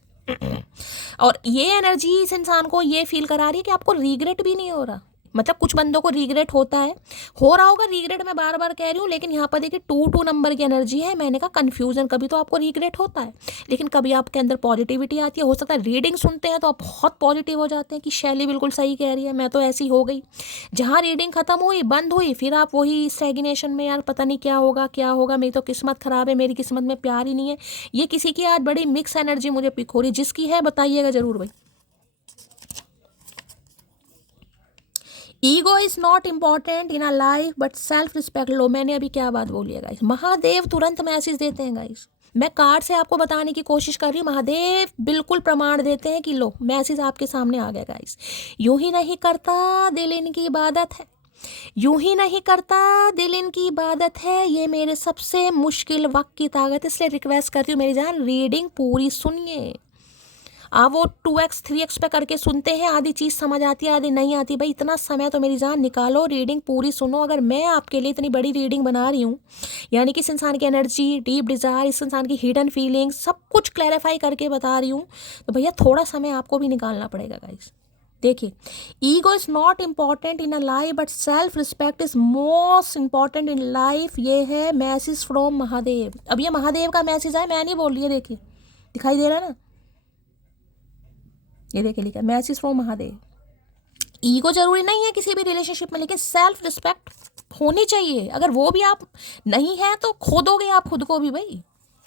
और ये एनर्जी इस इंसान को ये फील करा रही है कि आपको रिग्रेट भी नहीं हो रहा। मतलब कुछ बंदों को रिग्रेट होता है, हो रहा होगा रिग्रेट, मैं बार बार कह रही हूँ, लेकिन यहाँ पर देखिए 2 नंबर की एनर्जी है। मैंने कहा कन्फ्यूजन, कभी तो आपको रिग्रेट होता है, लेकिन कभी आपके अंदर पॉजिटिविटी आती है। हो सकता है रीडिंग सुनते हैं तो आप बहुत पॉजिटिव हो जाते हैं कि शैली बिल्कुल सही कह रही है, मैं तो ऐसी हो गई। जहाँ रीडिंग खत्म हुई, बंद हुई, फिर आप वही स्टैग्नेशन में, यार पता नहीं क्या होगा क्या होगा, मेरी तो किस्मत खराब है, मेरी किस्मत में प्यार ही नहीं है। ये किसी की आज बड़ी मिक्स एनर्जी मुझे पिक हो रही, जिसकी है बताइएगा जरूर भाई। Ego is not important in a life but self respect. लो मैंने अभी क्या बात बोली है गाइस, महादेव तुरंत मैसेज देते हैं गाइस। मैं कार्ड से आपको बताने की कोशिश कर रही हूँ, महादेव बिल्कुल प्रमाण देते हैं कि लो मैसेज आपके सामने आ गया गाइस। यूं ही नहीं करता दिल इनकी इबादत है, यूं ही नहीं करता दिल इनकी इबादत है, ये मेरे सबसे मुश्किल वक्त की ताकत। इसलिए रिक्वेस्ट करती हूँ मेरी जान, रीडिंग पूरी सुनिए। आप वो 2x 3x पे करके सुनते हैं, आधी चीज़ समझ आती है, आधी नहीं आती। भाई इतना समय तो मेरी जान निकालो, रीडिंग पूरी सुनो। अगर मैं आपके लिए इतनी बड़ी रीडिंग बना रही हूँ, यानी कि इस इंसान की एनर्जी, डीप डिज़ायर, इस इंसान की हिडन फीलिंग्स, सब कुछ क्लैरिफाई करके बता रही हूँ, तो भैया थोड़ा समय आपको भी निकालना पड़ेगा गाइस। देखिए, ego is not important in a life but self respect is most important in life. ये है मैसेज फ्रॉम महादेव। अब ये महादेव का मैसेज है, मैं नहीं बोल रही है, देखिए दिखाई दे रहा है ना, ये देखिए लिखा मैसेज फ्रॉम महादेव। ईगो जरूरी नहीं है किसी भी रिलेशनशिप में, लेकिन सेल्फ रिस्पेक्ट होनी चाहिए। अगर वो भी आप नहीं है तो खो दोगे आप खुद को भी भाई,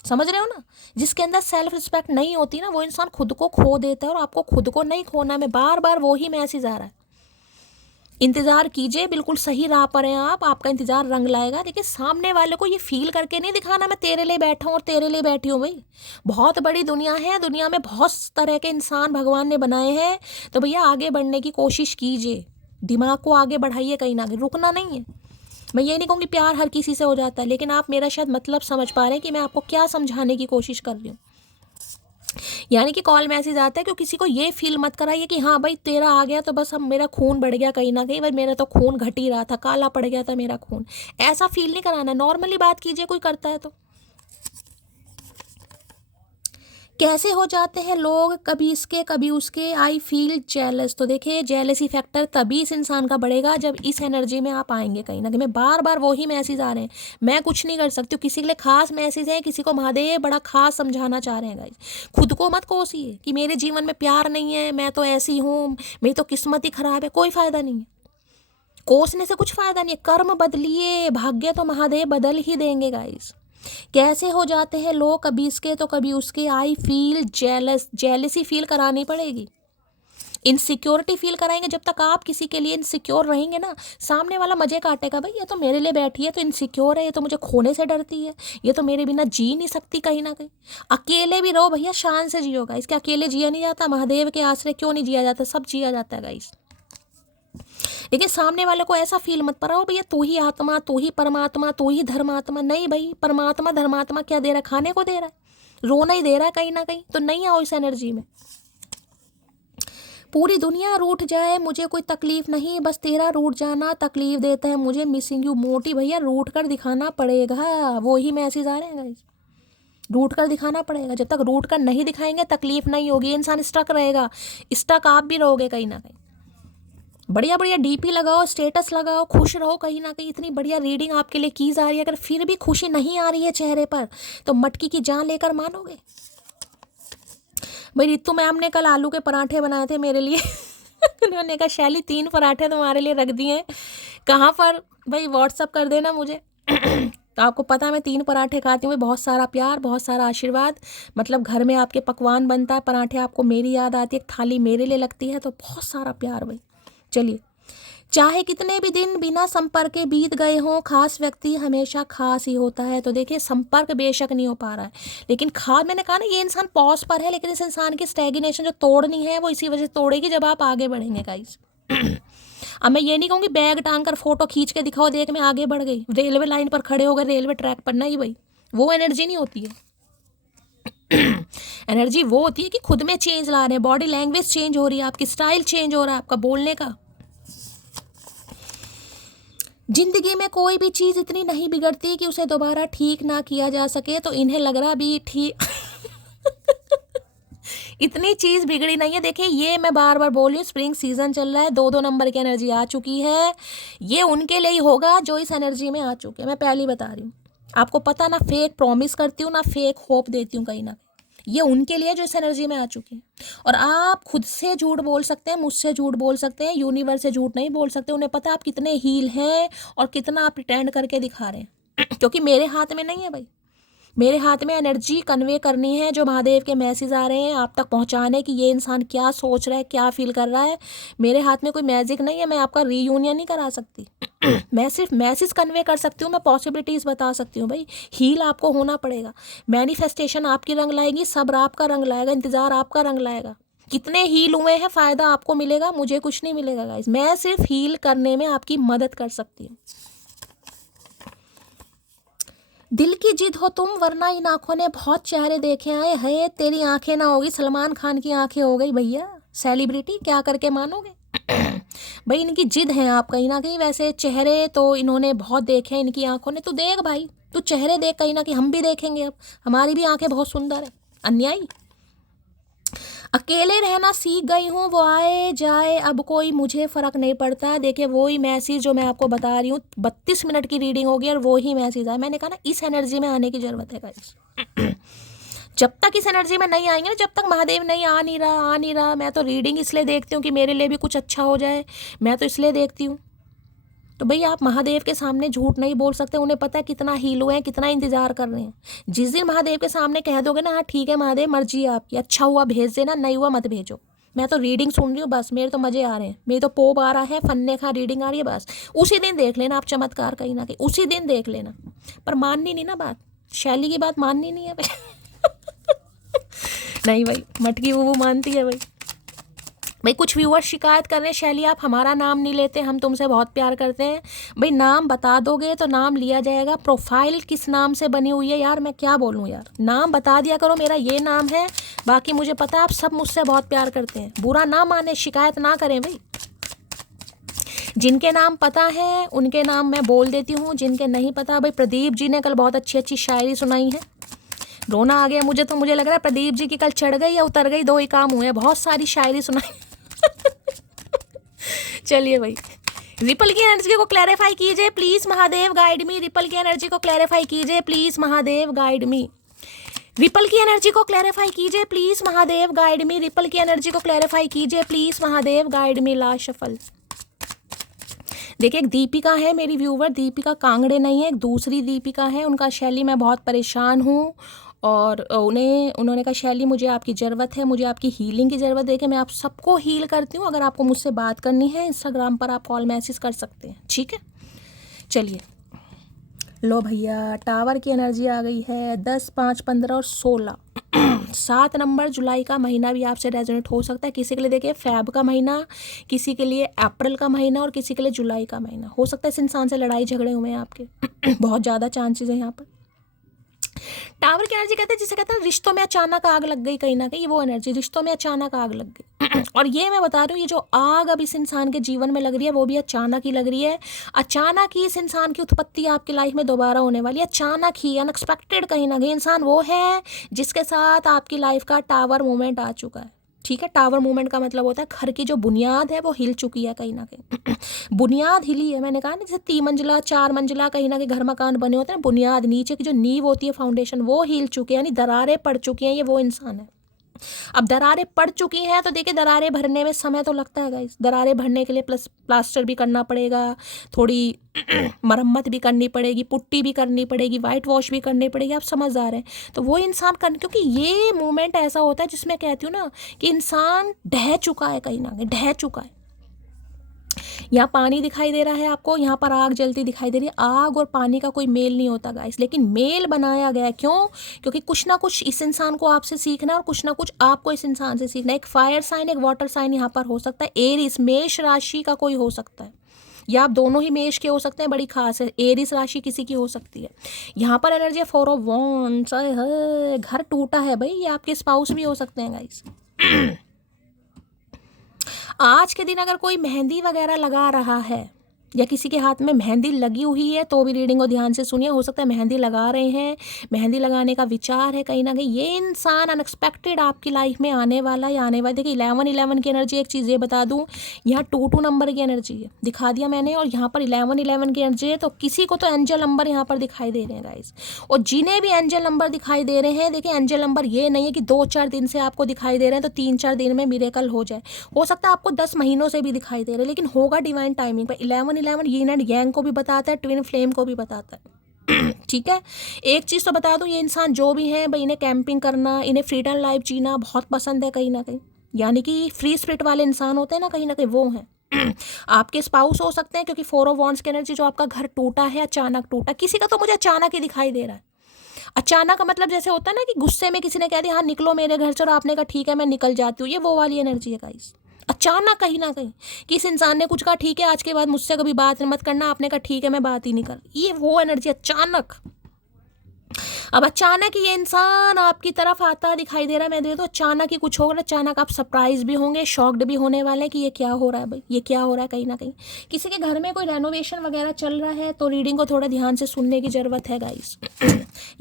समझ रहे हो ना। जिसके अंदर सेल्फ रिस्पेक्ट नहीं होती ना, वो इंसान खुद को खो देता है, और आपको खुद को नहीं खोना। में बार बार वो ही मैसेज आ रहा है, इंतजार कीजिए, बिल्कुल सही राह पर हैं आप, आपका इंतजार रंग लाएगा। देखिए सामने वाले को ये फील करके नहीं दिखाना मैं तेरे लिए बैठा हूँ और तेरे लिए बैठी हूँ। भाई बहुत बड़ी दुनिया है, दुनिया में बहुत तरह के इंसान भगवान ने बनाए हैं, तो भैया आगे बढ़ने की कोशिश कीजिए, दिमाग को आगे बढ़ाइए, कहीं ना कहीं रुकना नहीं है। मैं ये नहीं कहूँगी प्यार हर किसी से हो जाता है, लेकिन आप मेरा शायद मतलब समझ पा रहे हैं कि मैं आपको क्या समझाने की कोशिश कर रही हूँ। यानी कि कॉल मैसेज आता है कि किसी को ये फील मत कराइए कि हाँ भाई तेरा आ गया तो बस अब मेरा खून बढ़ गया, कहीं ना कहीं भाई मेरा तो खून घट ही रहा था, काला पड़ गया था मेरा खून, ऐसा फील नहीं कराना। नॉर्मली बात कीजिए, कोई करता है तो। कैसे हो जाते हैं लोग, कभी इसके कभी उसके, आई फील जेलस। तो देखिए जेलसी फैक्टर तभी इस इंसान का बढ़ेगा जब इस एनर्जी में आप आएंगे कहीं ना कहीं। मैं बार बार वही मैसेज आ रहे हैं, मैं कुछ नहीं कर सकती हूँ। किसी के लिए खास मैसेज है, किसी को महादेव बड़ा खास समझाना चाह रहे हैं गाइस। खुद को मत कोसिए कि मेरे जीवन में प्यार नहीं है, मैं तो ऐसी हूँ, मेरी तो किस्मत ही खराब है, कोई फायदा नहीं है। कोसने से कुछ फायदा नहीं है, कर्म बदलिए, भाग्य तो महादेव बदल ही देंगे गाइस। कैसे हो जाते हैं लोग, कभी इसके तो कभी उसके। I feel jealous, jealousy feel करानी पड़ेगी, इनसिक्योरिटी फील कराएंगे। जब तक आप किसी के लिए इनसिक्योर रहेंगे ना, सामने वाला मजे काटेगा, भाई ये तो मेरे लिए बैठी है तो इनसिक्योर है, ये तो मुझे खोने से डरती है, ये तो मेरे बिना जी नहीं सकती कहीं ना कहीं। अकेले भी रहो भैया, शान से जियो गाइस। क्या अकेले जिया नहीं जाता? महादेव के आश्रय क्यों नहीं जिया जाता? सब जिया जाता है गाइस। लेकिन सामने वाले को ऐसा फील मत कराओ भैया तू ही आत्मा, तू ही परमात्मा, तू ही धर्मात्मा। नहीं भाई, परमात्मा धर्मात्मा क्या दे रहा है? खाने को दे रहा है, रोना ही दे रहा है कहीं ना कहीं। तो नहीं आओ इस एनर्जी में। पूरी दुनिया रूठ जाए मुझे कोई तकलीफ नहीं, बस तेरा रूठ जाना तकलीफ देता है मुझे। मिसिंग यू मोटी भैया, रूठ कर दिखाना पड़ेगा। वो ही मैसेज आ रहे हैं गाइस, रूठ कर दिखाना पड़ेगा। जब तक रूठ कर नहीं दिखाएंगे तकलीफ नहीं होगी, इंसान स्टक रहेगा। स्टक आप भी रहोगे कहीं ना कहीं। बढ़िया बढ़िया डीपी लगाओ, स्टेटस लगाओ, खुश रहो कहीं ना कहीं। इतनी बढ़िया रीडिंग आपके लिए की जा रही है, अगर फिर भी खुशी नहीं आ रही है चेहरे पर तो मटकी की जान लेकर मानोगे। भाई रितु मैम ने कल आलू के पराठे बनाए थे मेरे लिए उन्होंने कहा शैली 3 पराठे तुम्हारे लिए रख दिए हैं। कहाँ पर? भाई व्हाट्सअप कर देना मुझे तो आपको पता है मैं 3 पराठे खाती हूँ। बहुत सारा प्यार, बहुत सारा आशीर्वाद। मतलब घर में आपके पकवान बनता है, पराठे आपको मेरी याद आती है, एक थाली मेरे लिए लगती है, तो बहुत सारा प्यार भाई। चलिए, चाहे कितने भी दिन बिना संपर्क के बीत गए हों, खास व्यक्ति हमेशा खास ही होता है। तो देखिए, संपर्क बेशक नहीं हो पा रहा है, लेकिन मैंने कहा ना ये इंसान पॉज पर है, लेकिन इस इंसान की स्टैग्नेशन जो तोड़नी है वो इसी वजह से तोड़ेगी जब आप आगे बढ़ेंगे गाइस। अब मैं ये नहीं कहूँगी बैग टांग कर फोटो खींच के दिखाओ देख मैं आगे बढ़ गई, रेलवे लाइन पर खड़े हो गए रेलवे ट्रैक पर, नहीं भाई, वो एनर्जी नहीं होती है। एनर्जी वो होती है कि खुद में चेंज ला रहे हैं, बॉडी लैंग्वेज चेंज हो रही है, आपकी स्टाइल चेंज हो रहा है, आपका बोलने का। जिंदगी में कोई भी चीज़ इतनी नहीं बिगड़ती कि उसे दोबारा ठीक ना किया जा सके, तो इन्हें लग रहा भी ठीक इतनी चीज़ बिगड़ी नहीं है। देखिए, ये मैं बार बार बोल रही हूँ, स्प्रिंग सीजन चल रहा है, 2-2 नंबर की एनर्जी आ चुकी है। ये उनके लिए ही होगा जो इस एनर्जी में आ चुके हैं, मैं पहले ही बता रही हूँ आपको। पता ना फेक प्रॉमिस करती हूँ ना फेक होप देती हूँ कहीं ना। ये उनके लिए जो इस एनर्जी में आ चुकी है। और आप खुद से झूठ बोल सकते हैं, मुझसे झूठ बोल सकते हैं, यूनिवर्स से झूठ नहीं बोल सकते। उन्हें पता है आप कितने हील हैं और कितना आप प्रिटेंड करके दिखा रहे हैं क्योंकि मेरे हाथ में नहीं है भाई। मेरे हाथ में एनर्जी कन्वे करनी है, जो महादेव के मैसेज आ रहे हैं आप तक पहुंचाने कि ये इंसान क्या सोच रहा है, क्या फील कर रहा है। मेरे हाथ में कोई मैजिक नहीं है, मैं आपका रीयूनियन नहीं करा सकती मैं सिर्फ मैसेज कन्वे कर सकती हूँ, मैं पॉसिबिलिटीज़ बता सकती हूँ भाई। हील आपको होना पड़ेगा, मैनिफेस्टेशन आपकी रंग लाएगी, सब्र आपका रंग लाएगा, इंतज़ार आपका रंग लाएगा। कितने हील हुए हैं फ़ायदा आपको मिलेगा, मुझे कुछ नहीं मिलेगा गाइस। मैं सिर्फ हील करने में आपकी मदद कर सकती हूँ। दिल की जिद हो तुम, वरना इन आंखों ने बहुत चेहरे देखे आए है। तेरी आंखें ना होगी सलमान खान की आंखें हो गई भैया, सेलिब्रिटी क्या करके मानोगे भाई। इनकी जिद है आप कहीं ना कहीं। वैसे चेहरे तो इन्होंने बहुत देखे हैं इनकी आंखों ने। तू देख भाई, तू चेहरे देख कहीं ना कहीं, हम भी देखेंगे अब, हमारी भी आंखें बहुत सुंदर है। अन्यायी। अकेले रहना सीख गई हूँ, वो आए जाए अब कोई मुझे फ़र्क नहीं पड़ता। देखिए, वही मैसेज जो मैं आपको बता रही हूँ, 32 मिनट की रीडिंग होगी और वो ही मैसेज आया। मैंने कहा ना इस एनर्जी में आने की ज़रूरत है गाइस। जब तक इस एनर्जी में नहीं आएंगे ना, जब तक महादेव नहीं आ नहीं रहा। मैं तो रीडिंग इसलिए देखती हूँ कि मेरे लिए भी कुछ अच्छा हो जाए, मैं तो इसलिए देखती हूँ। तो भाई आप महादेव के सामने झूठ नहीं बोल सकते, उन्हें पता है कितना हील हुए हैं, कितना इंतजार कर रहे हैं। जिस दिन महादेव के सामने कह दोगे ना हाँ ठीक है महादेव मर्जी है आपकी, अच्छा हुआ भेज देना, नहीं हुआ मत भेजो, मैं तो रीडिंग सुन रही हूँ बस, मेरे तो मजे आ रहे हैं, मेरी तो पोप आ रहा है, फन्ने का रीडिंग आ रही है, बस उसी दिन देख लेना आप चमत्कार कहीं ना कहीं, उसी दिन देख लेना। पर माननी नहीं ना बात, शैली की बात माननी नहीं है भाई नहीं भाई, मटकी वो मानती है भाई। भाई कुछ व्यूअर्स शिकायत कर रहे हैं शैली आप हमारा नाम नहीं लेते, हम तुमसे बहुत प्यार करते हैं। भाई नाम बता दोगे तो नाम लिया जाएगा। प्रोफाइल किस नाम से बनी हुई है यार, मैं क्या बोलूँ यार, नाम बता दिया करो मेरा ये नाम है। बाकी मुझे पता है आप सब मुझसे बहुत प्यार करते हैं, बुरा ना माने, शिकायत ना करें भाई। जिनके नाम पता है उनके नाम मैं बोल देती हूँ, जिनके नहीं पता भाई प्रदीप जी ने कल बहुत अच्छी अच्छी शायरी सुनाई है, रोना आ गया मुझे। तो मुझे लग रहा है प्रदीप जी की कल चढ़ गई या उतर गई, 2 ही काम हुए, बहुत सारी शायरी सुनाई चलिए भाई, रिपल की एनर्जी को क्लैरिफाई कीजिए please Mahadev guide me. Ripple की एनर्जी को क्लैरिफाई कीजिए please Mahadev guide me. Ripple की एनर्जी को क्लैरिफाई कीजिए please Mahadev guide me. Ripple की एनर्जी को क्लैरिफाई कीजिए please Mahadev guide me. Last shuffle. देखिए एक दीपिका है मेरी व्यूवर, दीपिका कांगड़े नहीं है, एक दूसरी दीपिका है। उनका शैली मैं बहुत परेशान हूँ और उन्होंने कहा शैली मुझे आपकी ज़रूरत है, मुझे आपकी हीलिंग की ज़रूरत। देखिए मैं आप सबको हील करती हूँ। अगर आपको मुझसे बात करनी है इंस्टाग्राम पर आप कॉल मैसेज कर सकते हैं, ठीक है। चलिए लो भैया, टावर की एनर्जी आ गई है 10, 5, 15 और 16। 7 नंबर जुलाई का महीना भी आपसे रेजोनेट हो सकता है। किसी के लिए देखिए फैब का महीना, किसी के लिए अप्रैल का महीना और किसी के लिए जुलाई का महीना हो सकता है। इस इंसान से लड़ाई झगड़े हुए हैं आपके बहुत ज़्यादा चांसेस है यहाँ पर। टावर की एनर्जी कहते हैं जिसे कहते हैं रिश्तों में अचानक आग लग गई, कहीं ना कहीं वो एनर्जी रिश्तों में अचानक आग लग गई। और ये मैं बता रही हूँ, ये जो आग अब इस इंसान के जीवन में लग रही है वो भी अचानक ही लग रही है। अचानक ही इस इंसान की उत्पत्ति आपकी लाइफ में दोबारा होने वाली है, अचानक ही, अनएक्सपेक्टेड। कहीं ना कहीं इंसान वो है जिसके साथ आपकी लाइफ का टावर मोमेंट आ चुका है, ठीक है। टावर मूवमेंट का मतलब होता है घर की जो बुनियाद है वो हिल चुकी है कहीं ना कहीं। बुनियाद हिली है, मैंने कहा ना, जैसे 3 मंजिला 4 मंजिला कहीं ना कहीं घर मकान बने होते हैं, बुनियाद नीचे की जो नींव होती है फाउंडेशन वो हिल चुकी है, यानी दरारें पड़ चुकी हैं। ये वो इंसान है। अब दरारें पड़ चुकी हैं तो देखिए दरारें भरने में समय तो लगता है गाइस। दरारें भरने के लिए प्लस प्लास्टर भी करना पड़ेगा, थोड़ी मरम्मत भी करनी पड़ेगी, पुट्टी भी करनी पड़ेगी, वाइट वॉश भी करनी पड़ेगी। आप समझ आ रहे हैं। तो वो इंसान कर, क्योंकि ये मूवमेंट ऐसा होता है जिसमें कहती हूँ ना कि इंसान ढह चुका है, कहीं ना कहीं ढह चुका है। यहाँ पानी दिखाई दे रहा है आपको, यहाँ पर आग जलती दिखाई दे रही है। आग और पानी का कोई मेल नहीं होता गाइस, लेकिन मेल बनाया गया है। क्यों? क्योंकि कुछ ना कुछ इस इंसान को आपसे सीखना है और कुछ ना कुछ आपको इस इंसान से सीखना है। एक फायर साइन, एक वाटर साइन यहाँ पर हो सकता है। एरिस मेष राशि का कोई हो सकता है, या आप दोनों ही मेष के हो सकते हैं, बड़ी खास है। एरिस राशि किसी की हो सकती है। यहाँ पर एनर्जी 4 ऑफ वॉन्ड्स, घर टूटा है भाई, ये आपके स्पाउस भी हो सकते हैं गाइस। आज के दिन अगर कोई मेहंदी वगैरह लगा रहा है या किसी के हाथ में मेहंदी लगी हुई है तो भी रीडिंग को ध्यान से सुनिए। हो सकता है मेहंदी लगा रहे हैं, मेहंदी लगाने का विचार है कहीं ना कहीं। ये इंसान अनएक्सपेक्टेड आपकी लाइफ में आने वाला या आने वाला। देखिए 11 की एनर्जी, एक चीज़ ये बता दूं, यहाँ 2 नंबर की एनर्जी है, दिखा दिया मैंने, और यहाँ पर 11 की एनर्जी है। तो किसी को तो एंजल नंबर यहाँ पर दिखाई दे रहे हैं गाइस। और जिन्हें भी एंजल नंबर दिखाई दे रहे हैं, देखिए एंजल नंबर ये नहीं है कि 2-4 दिन से आपको दिखाई दे रहे हैं तो 3-4 दिन में मिरेकल हो जाए। हो सकता है आपको 10 महीनों से भी दिखाई दे रहे हैं, लेकिन होगा डिवाइन टाइमिंग पर। 11 यीन एंड यांग को भी बताता है, ट्विन फ्लेम को भी बताता है। ठीक है। एक चीज़ तो बता दूं, ये इंसान जो भी है भाई, इन्हें कैंपिंग करना, इन्हें फ्रीडम लाइफ जीना बहुत पसंद है कहीं ना कहीं। यानी कि फ्री स्पिरिट वाले इंसान होते हैं ना, कहीं ना कहीं वो हैं। आपके स्पाउस हो सकते हैं, क्योंकि 4 ऑफ वॉन्ड्स की एनर्जी, जो आपका घर टूटा है, अचानक टूटा। किसी का तो मुझे अचानक ही दिखाई दे रहा है। अचानक का मतलब जैसे होता है ना कि गुस्से में किसी ने कह दिया हाँ निकलो मेरे घर से, और आपने कहा ठीक है मैं निकल जाती हूँ। ये वो वाली एनर्जी है गाइस। अचानक कहीं ना कहीं किस इंसान ने कुछ कहा, ठीक है आज के बाद मुझसे कभी बात मत करना, आपने कहा ठीक है मैं बात ही नहीं कर। ये वो एनर्जी अचानक। अब अचानक ही ये इंसान आपकी तरफ आता दिखाई दे रहा है। मैं दे तो अचानक ही कुछ होगा, अचानक आप सरप्राइज भी होंगे, शॉक्ड भी होने वाले हैं कि ये क्या हो रहा है भाई, ये क्या हो रहा है। कहीं ना कहीं किसी के घर में कोई रेनोवेशन वगैरह चल रहा है तो रीडिंग को थोड़ा ध्यान से सुनने की ज़रूरत है गाइस।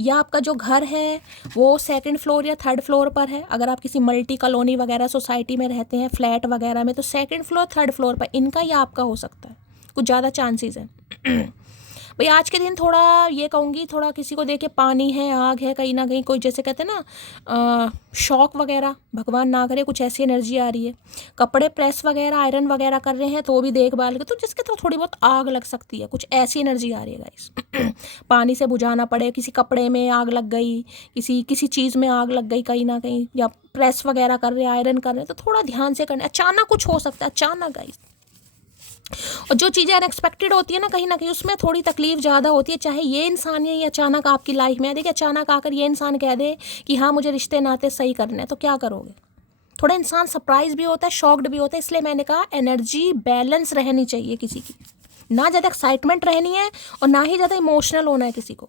या आपका जो घर है वो 2nd फ्लोर या 3rd फ्लोर पर है। अगर आप किसी मल्टी कॉलोनी वगैरह सोसाइटी में रहते हैं, फ्लैट वगैरह में, तो 2nd फ्लोर 3rd फ्लोर पर इनका या आपका हो सकता है, कुछ ज़्यादा चांसेस हैं। भाई आज के दिन थोड़ा ये कहूँगी, थोड़ा किसी को देखे पानी है, आग है, कहीं ना कहीं कोई जैसे कहते हैं ना शॉक वगैरह, भगवान ना करे, कुछ ऐसी एनर्जी आ रही है। कपड़े प्रेस वगैरह, आयरन वगैरह कर रहे हैं तो भी देखभाल के, तो जिसके तो थोड़ी बहुत आग लग सकती है, कुछ ऐसी एनर्जी आ रही है गाइस। पानी से बुझाना पड़े, किसी कपड़े में आग लग गई, किसी चीज़ में आग लग गई कहीं ना कहीं, या प्रेस वगैरह कर रहे हैं, आयरन कर रहे हैं, तो थोड़ा ध्यान से करना। अचानक कुछ हो सकता है, अचानक गाइस। और जो चीज़ें अनएक्सपेक्टेड होती है ना कहीं उसमें थोड़ी तकलीफ ज़्यादा होती है। चाहे ये इंसान ये अचानक आपकी लाइफ में आ, देखिए अचानक आकर ये इंसान कह दे कि हाँ मुझे रिश्ते नाते सही करने हैं, तो क्या करोगे? थोड़ा इंसान सरप्राइज भी होता है, शॉक्ड भी होता है। इसलिए मैंने कहा एनर्जी बैलेंस रहनी चाहिए किसी की, ना ज़्यादा एक्साइटमेंट रहनी है और ना ही ज़्यादा इमोशनल होना है किसी को।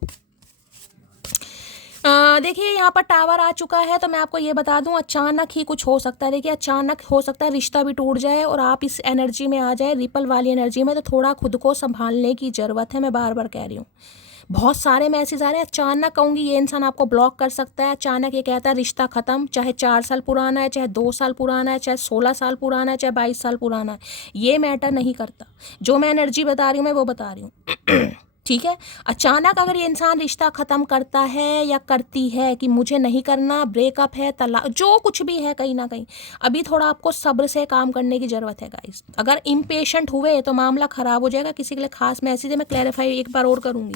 देखिए यहाँ पर टावर आ चुका है, तो मैं आपको ये बता दूं अचानक ही कुछ हो सकता है। देखिए अचानक हो सकता है रिश्ता भी टूट जाए और आप इस एनर्जी में आ जाए, रिपल वाली एनर्जी में। तो थोड़ा खुद को संभालने की ज़रूरत है, मैं बार बार कह रही हूँ। बहुत सारे मैसेज आ रहे हैं। अचानक कहूँगी ये इंसान आपको ब्लॉक कर सकता है। अचानक ये कहता है रिश्ता ख़त्म, चाहे 4 साल पुराना है, चाहे 2 साल पुराना है, चाहे 16 साल पुराना है, चाहे 22 साल पुराना है, ये मैटर नहीं करता। जो मैं एनर्जी बता रही हूँ मैं वो बता रही हूँ। ठीक है। अचानक अगर ये इंसान रिश्ता ख़त्म करता है या करती है कि मुझे नहीं करना, ब्रेकअप है, तलाक, जो कुछ भी है, कहीं ना कहीं अभी थोड़ा आपको सब्र से काम करने की ज़रूरत है गाइस। अगर इम्पेशेंट हुए तो मामला ख़राब हो जाएगा। किसी के लिए खास मैसेज है, मैं क्लैरिफाई एक बार और करूँगी।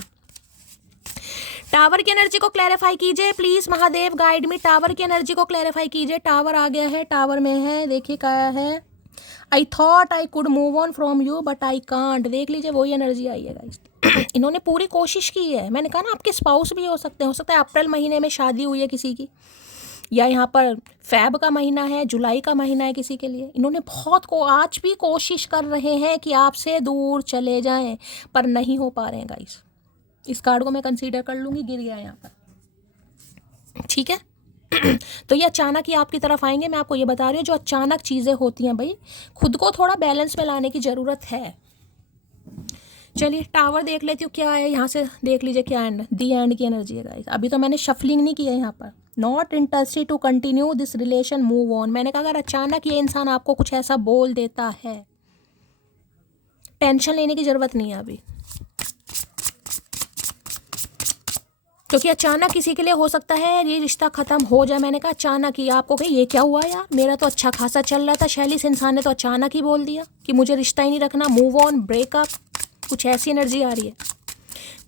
टावर की एनर्जी को क्लैरिफाई कीजिए please, Mahadev guide me. Tower की एनर्जी को क्लैरिफाई कीजिए। टावर आ गया है, टावर में है, देखिए क्या है। I thought I could move on from you but I can't. देख लीजिए वही एनर्जी आई है गाइस। इन्होंने पूरी कोशिश की है। मैंने कहा ना आपके स्पाउस भी हो सकते हैं, हो सकता है अप्रैल महीने में शादी हुई है किसी की, या यहाँ पर फैब का महीना है, जुलाई का महीना है किसी के लिए। इन्होंने बहुत को आज भी कोशिश कर रहे हैं कि आपसे दूर चले जाएं, पर नहीं हो पा रहे हैं गाइस। इस कार्ड को मैं कंसीडर कर लूँगी, गिर गया यहाँ पर, ठीक है। तो ये अचानक ही आपकी तरफ आएंगे। मैं आपको ये बता रही हूँ, जो अचानक चीज़ें होती हैं भाई, खुद को थोड़ा बैलेंस में लाने की ज़रूरत है। चलिए टावर देख लेती हूँ क्या है यहाँ से, देख लीजिए क्या एंड, दी एंड की एनर्जी है गाइस। अभी तो मैंने शफलिंग नहीं किया यहाँ पर। Not interested to continue this relation, move on. मैंने कहा अगर अचानक ये इंसान आपको कुछ ऐसा बोल देता है, टेंशन लेने की ज़रूरत नहीं है अभी, क्योंकि अचानक किसी के लिए हो सकता है ये रिश्ता ख़त्म हो जाए। मैंने कहा अचानक ही आपको कहीं ये क्या हुआ यार, मेरा तो अच्छा खासा चल रहा था शैली, इस इंसान ने तो अचानक ही बोल दिया कि मुझे रिश्ता ही नहीं रखना, मूव ऑन, ब्रेकअप, कुछ ऐसी एनर्जी आ रही है।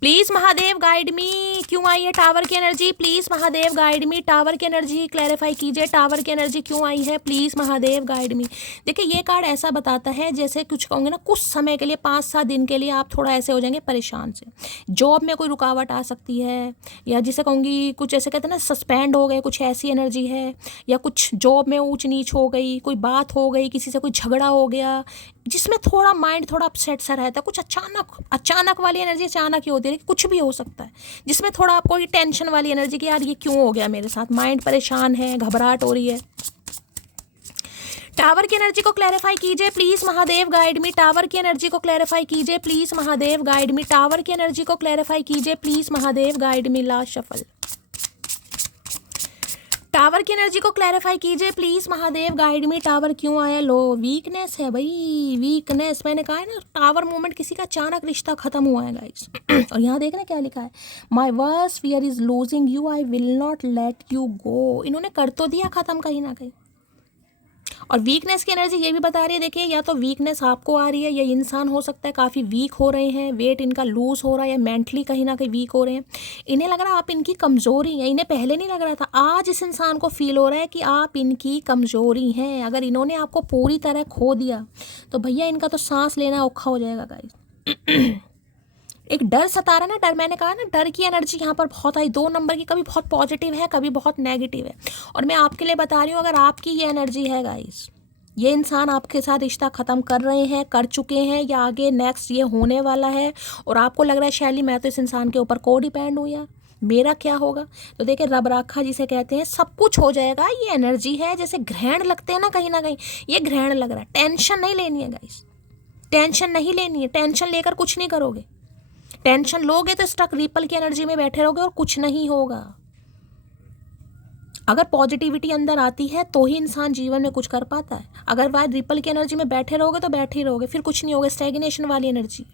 प्लीज़ महादेव गाइड मी, क्यों आई है टावर की energy? Please Mahadev guide me, tower की एनर्जी क्लैरिफाई कीजिए। टावर की एनर्जी क्यों आई है? प्लीज़ महादेव गाइड मी। देखिए ये कार्ड ऐसा बताता है जैसे कुछ कहूँगे ना, कुछ समय के लिए 5-7 दिन के लिए आप थोड़ा ऐसे हो जाएंगे परेशान से। जॉब में कोई रुकावट आ सकती है, या जिसे कहूँगी कुछ ऐसे कहते हैं ना सस्पेंड हो गए, कुछ ऐसी एनर्जी है। या कुछ जॉब में ऊंच नीच हो गई, कोई बात हो गई, किसी से कोई झगड़ा हो गया, जिसमें थोड़ा माइंड थोड़ा अपसेट सा रहता है। कुछ अचानक वाली एनर्जी अचानक ही होती है, कुछ भी हो सकता है जिसमें थोड़ा आपको ये टेंशन वाली एनर्जी कि यार ये क्यों हो गया मेरे साथ, माइंड परेशान है, घबराहट हो रही है। टावर की एनर्जी को क्लैरिफाई कीजिए please Mahadev guide me. Tower की एनर्जी को क्लैरिफाई कीजिए please Mahadev guide me. Tower की एनर्जी को क्लैरिफाई कीजिए please Mahadev guide me. Last shuffle. Tower की एनर्जी को क्लैरिफाई कीजिए please Mahadev guide me. Tower क्यों आया? लो वीकनेस है भाई, वीकनेस। मैंने कहा है ना टावर मूवमेंट, किसी का अचानक रिश्ता खत्म हुआ है गाइस। और यहाँ देख रहे क्या लिखा है, माई worst fear is losing you, I will not let you go. इन्होंने कर तो दिया खत्म कहीं ना कहीं। और वीकनेस की एनर्जी ये भी बता रही है, देखिए या तो वीकनेस आपको आ रही है, या इंसान हो सकता है काफ़ी वीक हो रहे हैं, वेट इनका लूज हो रहा है, या मेंटली कहीं ना कहीं वीक हो रहे हैं। इन्हें लग रहा है आप इनकी कमज़ोरी हैं। इन्हें पहले नहीं लग रहा था, आज इस इंसान को फील हो रहा है कि आप इनकी कमज़ोरी हैं। अगर इन्होंने आपको पूरी तरह खो दिया तो भैया इनका तो सांस लेना औखा हो जाएगा गाइस। एक डर सता रहा है ना, डर, मैंने कहा ना डर की एनर्जी यहाँ पर बहुत आई। 2 नंबर की कभी बहुत पॉजिटिव है, कभी बहुत नेगेटिव है। और मैं आपके लिए बता रही हूँ, अगर आपकी ये एनर्जी है गाइस, ये इंसान आपके साथ रिश्ता ख़त्म कर रहे हैं, कर चुके हैं, या आगे नेक्स्ट ये होने वाला है, और आपको लग रहा है शैली मैं तो इस इंसान के ऊपर को डिपेंड हूँ यार, मेरा क्या होगा? तो देखिए रब राखा जिसे कहते हैं, सब कुछ हो जाएगा। ये एनर्जी है जैसे ग्रहण लगते हैं ना, कहीं ना कहीं ये ग्रहण लग रहा है। टेंशन नहीं लेनी है गाइस, टेंशन नहीं लेनी है। टेंशन लेकर कुछ नहीं करोगे, टेंशन लोगे तो स्टक रिपल की एनर्जी में बैठे रहोगे और कुछ नहीं होगा। अगर पॉजिटिविटी अंदर आती है तो ही इंसान जीवन में कुछ कर पाता है। अगर वह रिपल की एनर्जी में बैठे रहोगे तो बैठे ही रहोगे, फिर कुछ नहीं होगा। स्टैग्नेशन वाली एनर्जी।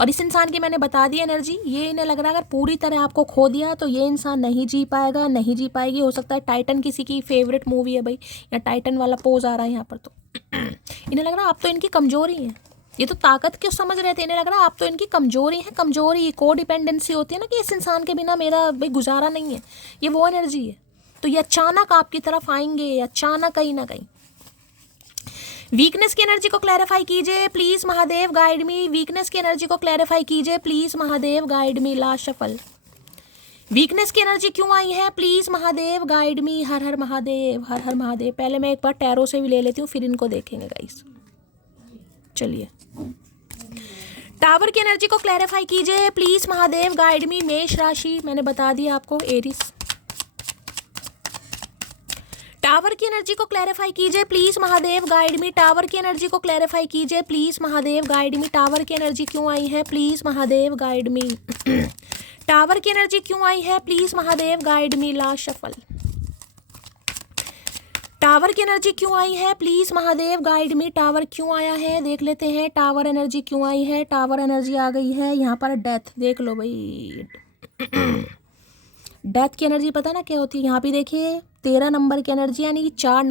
और इस इंसान की मैंने बता दी एनर्जी, ये इन्हें लग रहा है अगर पूरी तरह आपको खो दिया तो ये इंसान नहीं जी पाएगा, नहीं जी पाएगी। हो सकता है टाइटन किसी की फेवरेट मूवी है भाई, या टाइटन वाला पोज आ रहा है यहाँ पर, तो इन्हें लग रहा है आप तो इनकी कमजोरी है। ये तो ताकत क्यों समझ रहे थे, इन्हें लग रहा है आप तो इनकी कमजोरी है। कमजोरी को डिपेंडेंसी होती है ना, कि इस इंसान के बिना मेरा भाई गुजारा नहीं है, ये वो एनर्जी है। तो ये अचानक आपकी तरफ आएंगे, अचानक कहीं ना कहीं। वीकनेस की एनर्जी को क्लैरिफाई कीजिए please Mahadev guide me. Weakness की एनर्जी को क्लैरिफाई कीजिए please Mahadev guide me. Last shuffle. Weakness की एनर्जी क्यों आई है? Please Mahadev guide me. हर हर महादेव, हर हर महादेव। पहले मैं एक बार टैरो से भी ले लेती हूँ, फिर इनको देखेंगे गाइस। चलिए टावर की एनर्जी को क्लैरिफाई कीजिए प्लीज़ महादेव गाइड मी। मेष राशि मैंने बता दिया आपको, एरिस। टावर की एनर्जी को क्लैरिफाई कीजिए please Mahadev guide me. Tower की एनर्जी को क्लैरिफाई कीजिए please Mahadev guide me. Tower की एनर्जी क्यों आई है? Please Mahadev guide me. Tower की एनर्जी क्यों आई है? Please Mahadev guide me. Last shuffle. Tower की एनर्जी क्यों आई है, please Mahadev guide me, tower क्यों आया है, देख लेते हैं टावर एनर्जी क्यों आई है। टावर एनर्जी आ गई है यहाँ पर डेथ, देख लो भाई। डेथ की एनर्जी पता ना क्या होती है, यहाँ पे देखिए 13 नंबर की एनर्जी, यानी कि 4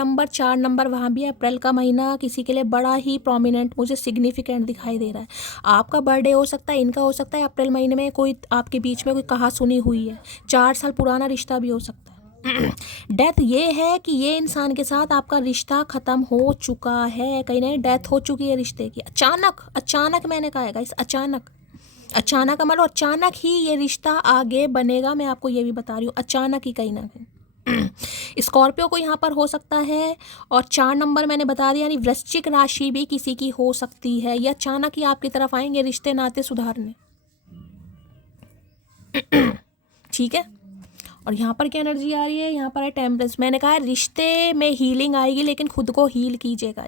नंबर वहाँ भी है। अप्रैल का महीना किसी के लिए बड़ा ही प्रोमिनेंट, मुझे सिग्निफिकेंट दिखाई दे रहा है। आपका बर्थडे हो सकता है, इनका हो सकता है, अप्रैल महीने में कोई आपके बीच में कोई कहा सुनी हुई है, 4 साल पुराना रिश्ता भी हो सकता है। डेथ ये है कि ये इंसान के साथ आपका रिश्ता खत्म हो चुका है, कहीं नहीं डेथ हो चुकी है रिश्ते की। अचानक मैंने कहा है गाइस, अचानक मतलब अचानक ही ये रिश्ता आगे बनेगा, मैं आपको ये भी बता रही हूँ, अचानक ही कहीं ना कहीं। स्कॉर्पियो को यहाँ पर हो सकता है, और 4 नंबर मैंने बता दिया, यानी वृश्चिक राशि भी किसी की हो सकती है। ये अचानक ही आपकी तरफ आएंगे रिश्ते नाते सुधारने, ठीक है। और यहाँ पर क्या एनर्जी आ रही है, यहाँ पर है टेम्परेंस। मैंने कहा है रिश्ते में हीलिंग आएगी, लेकिन खुद को हील कीजिएगा।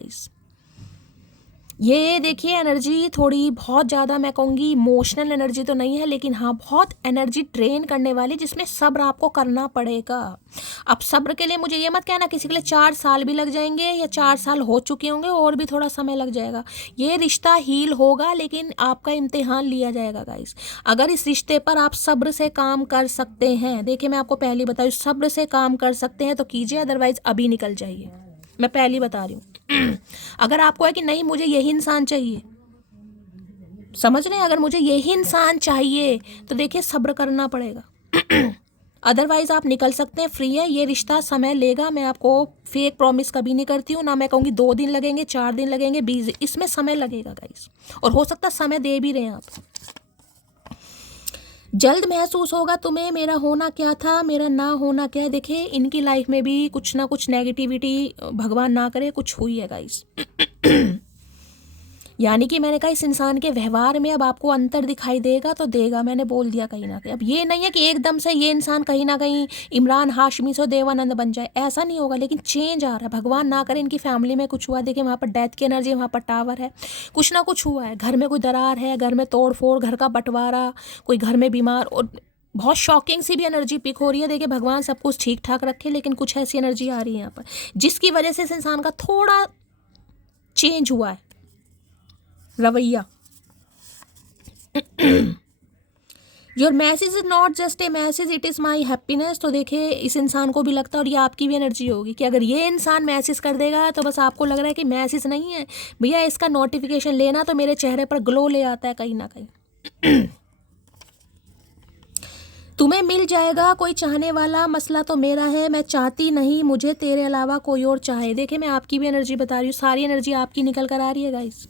ये देखिए एनर्जी थोड़ी बहुत ज़्यादा, मैं कहूँगी इमोशनल एनर्जी तो नहीं है, लेकिन हाँ बहुत एनर्जी ड्रेन करने वाली, जिसमें सब्र आपको करना पड़ेगा। अब सब्र के लिए मुझे ये मत कहना किसी के लिए 4 साल भी लग जाएंगे, या 4 साल हो चुके होंगे और भी थोड़ा समय लग जाएगा। ये रिश्ता हील होगा, लेकिन आपका इम्तिहान लिया जाएगा गाइस। अगर इस रिश्ते पर आप सब्र से काम कर सकते हैं, देखिए मैं आपको पहली बताऊँ, सब्र से काम कर सकते हैं तो कीजिए, अदरवाइज अभी निकल जाइए, मैं पहली बता रही हूँ। अगर आपको है कि नहीं मुझे यही इंसान चाहिए, समझ रहे हैं, अगर मुझे यही इंसान चाहिए तो देखिए सब्र करना पड़ेगा। अदरवाइज आप निकल सकते हैं, फ्री है। ये रिश्ता समय लेगा, मैं आपको फेक प्रॉमिस कभी नहीं करती हूँ ना, मैं कहूँगी 2 दिन लगेंगे, 4 दिन लगेंगे, 20 दिन, इसमें समय लगेगा गाइस। और हो सकता है समय दे भी रहे हैं आप। जल्द महसूस होगा तुम्हें मेरा होना क्या था, मेरा ना होना क्या है। देखिए इनकी लाइफ में भी कुछ ना कुछ नेगेटिविटी, भगवान ना करे, कुछ हुई है गाइस। यानी कि मैंने कहा इस इंसान के व्यवहार में अब आपको अंतर दिखाई देगा तो देगा, मैंने बोल दिया कहीं ना कहीं। अब ये नहीं है कि एकदम से ये इंसान कहीं ना कहीं इमरान हाशमी से देवानंद बन जाए, ऐसा नहीं होगा, लेकिन चेंज आ रहा है। भगवान ना करे इनकी फैमिली में कुछ हुआ, देखिए वहाँ पर डेथ की एनर्जी, वहाँ पर टावर है, कुछ ना कुछ हुआ है, घर में कोई दरार है, घर में तोड़ फोड़, घर का बंटवारा, कोई घर में बीमार, और बहुत शॉकिंग सी भी एनर्जी पिक हो रही है। देखिए भगवान सब कुछ ठीक ठाक रखे, लेकिन कुछ ऐसी एनर्जी आ रही है यहाँ पर, जिसकी वजह से इस इंसान का थोड़ा चेंज हुआ है रवैया। Your message is not just a message, it is my happiness. तो देखिए इस इंसान को भी लगता है, और ये आपकी भी एनर्जी होगी, कि अगर ये इंसान मैसेज कर देगा तो बस आपको लग रहा है कि मैसेज नहीं है भैया, इसका नोटिफिकेशन लेना तो मेरे चेहरे पर ग्लो ले आता है कहीं ना कहीं। तुम्हें मिल जाएगा कोई चाहने वाला, मसला तो मेरा है, मैं चाहती नहीं मुझे तेरे अलावा कोई और चाहे। देखिए मैं आपकी भी एनर्जी बता रही हूँ, सारी एनर्जी आपकी निकल कर आ रही है गाइस।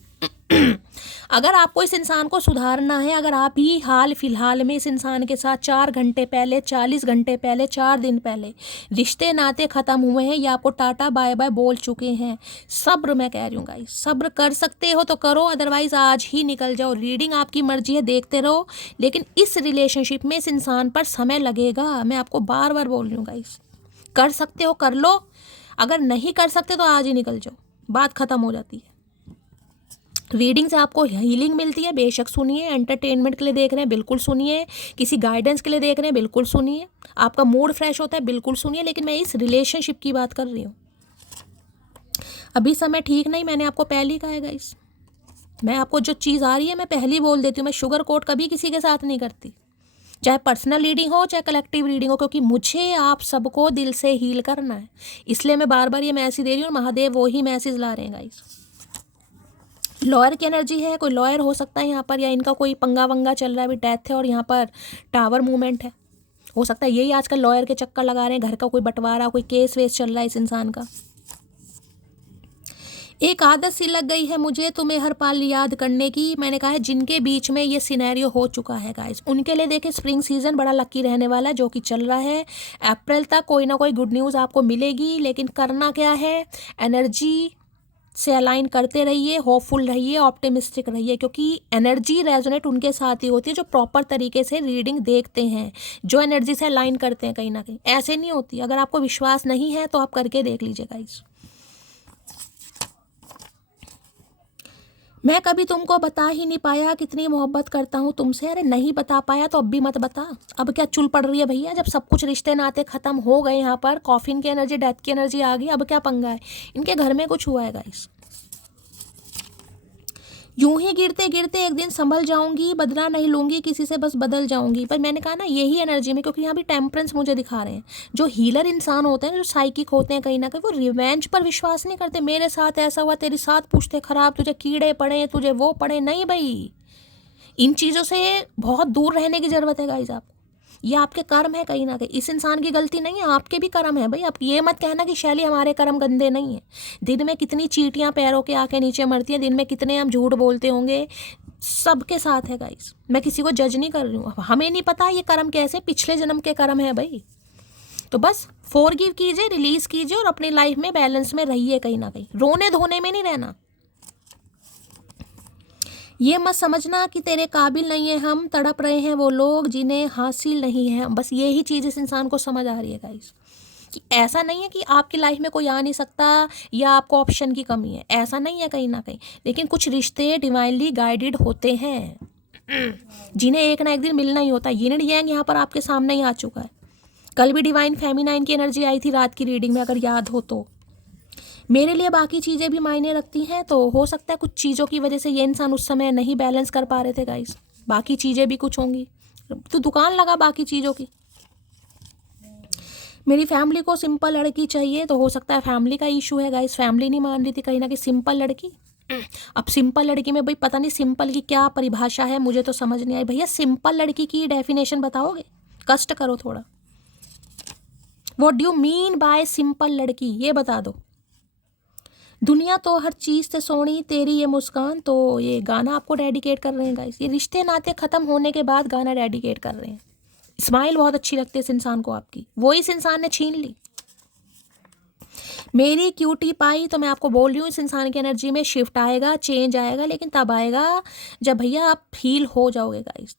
अगर आपको इस इंसान को सुधारना है, अगर आप ही हाल फिलहाल में इस इंसान के साथ 4 घंटे पहले, 40 घंटे पहले, 4 दिन पहले रिश्ते नाते ख़त्म हुए हैं, या आपको टाटा बाय बाय बोल चुके हैं, सब्र, मैं कह रही हूँ गाइस, सब्र कर सकते हो तो करो, अदरवाइज आज ही निकल जाओ। रीडिंग आपकी मर्जी है, देखते रहो, लेकिन इस रिलेशनशिप में इस इंसान पर समय लगेगा, मैं आपको बार बार बोल रही हूँ गाइस। कर सकते हो कर लो, अगर नहीं कर सकते तो आज ही निकल जाओ, बात ख़त्म हो जाती है। रीडिंग से आपको हीलिंग मिलती है, बेशक सुनिए। एंटरटेनमेंट के लिए देख रहे हैं, बिल्कुल सुनिए। किसी गाइडेंस के लिए देख रहे हैं, बिल्कुल सुनिए। आपका मूड फ्रेश होता है, बिल्कुल सुनिए। लेकिन मैं इस रिलेशनशिप की बात कर रही हूँ, अभी समय ठीक नहीं, मैंने आपको पहले ही कहा है गाइस। मैं आपको जो चीज़ आ रही है मैं पहले ही बोल देती हूँ, मैं शुगर कोट कभी किसी के साथ नहीं करती, चाहे पर्सनल रीडिंग हो चाहे कलेक्टिव रीडिंग हो, क्योंकि मुझे आप सबको दिल से हील करना है, इसलिए मैं बार बार ये मैसेज दे रही हूँ। महादेव वही मैसेज ला रहे हैं गाइस। लॉयर की एनर्जी है, कोई लॉयर हो सकता है यहाँ पर, या इनका कोई पंगा वंगा चल रहा है, अभी डेथ है और यहाँ पर टावर मूवमेंट है, हो सकता है यही आजकल लॉयर के चक्कर लगा रहे हैं, घर का कोई बंटवारा, कोई केस वेस चल रहा है इस इंसान का। एक आदत सी लग गई है मुझे तुम्हें हर पल याद करने की, मैंने कहा है जिनके बीच में ये सिनेरियो हो चुका है गाइस, उनके लिए देखिए स्प्रिंग सीजन बड़ा लकी रहने वाला है, जो कि चल रहा है अप्रैल तक। कोई ना कोई गुड न्यूज़ आपको मिलेगी, लेकिन करना क्या है, एनर्जी से अलाइन करते रहिए, होपफुल रहिए, ऑप्टिमिस्टिक रहिए, क्योंकि एनर्जी रेजोनेट उनके साथ ही होती है जो प्रॉपर तरीके से रीडिंग देखते हैं, जो एनर्जी से अलाइन करते हैं कहीं ना कहीं, ऐसे नहीं होती। अगर आपको विश्वास नहीं है तो आप करके देख लीजिए गाइस। मैं कभी तुमको बता ही नहीं पाया कितनी मोहब्बत करता हूँ तुमसे। अरे नहीं बता पाया तो अब भी मत बता। अब क्या चुल पड़ रही है भैया? जब सब कुछ रिश्ते नाते खत्म हो गए, यहाँ पर कॉफिन की एनर्जी, डेथ की एनर्जी आ गई, अब क्या पंगा है? इनके घर में कुछ हुआ है गाइस। यूं ही गिरते गिरते एक दिन संभल जाऊंगी, बदला नहीं लूंगी किसी से, बस बदल जाऊंगी। पर मैंने कहा ना यही एनर्जी में, क्योंकि यहाँ भी टेम्परेंस मुझे दिखा रहे हैं। जो हीलर इंसान होते हैं, जो साइकिक होते हैं, कहीं ना कहीं वो रिवेंज पर विश्वास नहीं करते। मेरे साथ ऐसा हुआ, तेरी साथ पूछते खराब, तुझे कीड़े पड़े, तुझे वो पड़े, नहीं भाई। इन चीज़ों से बहुत दूर रहने की ज़रूरत है गाइज। आप ये आपके कर्म है कहीं ना कहीं। इस इंसान की गलती नहीं है, आपके भी कर्म है भाई। आप ये मत कहना कि शैली हमारे कर्म गंदे नहीं है। दिन में कितनी चींटियां पैरों के आके नीचे मरती हैं, दिन में कितने हम झूठ बोलते होंगे, सबके साथ है गाइस। मैं किसी को जज नहीं कर रही हूँ। हमें नहीं पता ये कर्म कैसे, पिछले जन्म के कर्म है भाई। तो बस फॉरगिव कीजिए, रिलीज कीजिए और अपनी लाइफ में बैलेंस में रहिए। कहीं ना कहीं रोने धोने में नहीं रहना। ये मत समझना कि तेरे काबिल नहीं है हम, तड़प रहे हैं वो लोग जिन्हें हासिल नहीं है। बस यही चीज़ इस इंसान को समझ आ रही है गाइस, कि ऐसा नहीं है कि आपकी लाइफ में कोई आ नहीं सकता या आपको ऑप्शन की कमी है, ऐसा नहीं है कहीं ना कहीं। लेकिन कुछ रिश्ते डिवाइनली गाइडेड होते हैं, जिन्हें एक ना एक दिन मिलना ही होता है। यिन एंड यांग यहाँ पर आपके सामने ही आ चुका है। कल भी डिवाइन फेमिनाइन की एनर्जी आई थी रात की रीडिंग में, अगर याद हो तो। मेरे लिए बाकी चीज़ें भी मायने रखती हैं, तो हो सकता है कुछ चीज़ों की वजह से ये इंसान उस समय नहीं बैलेंस कर पा रहे थे गाइस। बाकी चीज़ें भी कुछ होंगी, तो दुकान लगा बाकी चीज़ों की। मेरी फैमिली को सिंपल लड़की चाहिए, तो हो सकता है फैमिली का इशू है गाइस। फैमिली नहीं मान रही थी कहीं ना कहीं सिंपल लड़की। अब सिंपल लड़की में भाई पता नहीं सिंपल की क्या परिभाषा है, मुझे तो समझ नहीं आई। भैया सिंपल लड़की की डेफिनेशन बताओगे? कष्ट करो थोड़ा। What do you mean by simple लड़की, ये बता दो। दुनिया तो हर चीज़ से सोनी तेरी ये मुस्कान, तो ये गाना आपको डेडिकेट कर रहे हैं गाइस। ये रिश्ते नाते ख़त्म होने के बाद गाना डेडिकेट कर रहे हैं। स्माइल बहुत अच्छी लगती है इस इंसान को आपकी, वो इस इंसान ने छीन ली। मेरी क्यूटी पाई, तो मैं आपको बोल रही हूँ इस इंसान की एनर्जी में शिफ्ट आएगा, चेंज आएगा, लेकिन तब आएगा जब भैया आप हील हो जाओगे गाइस।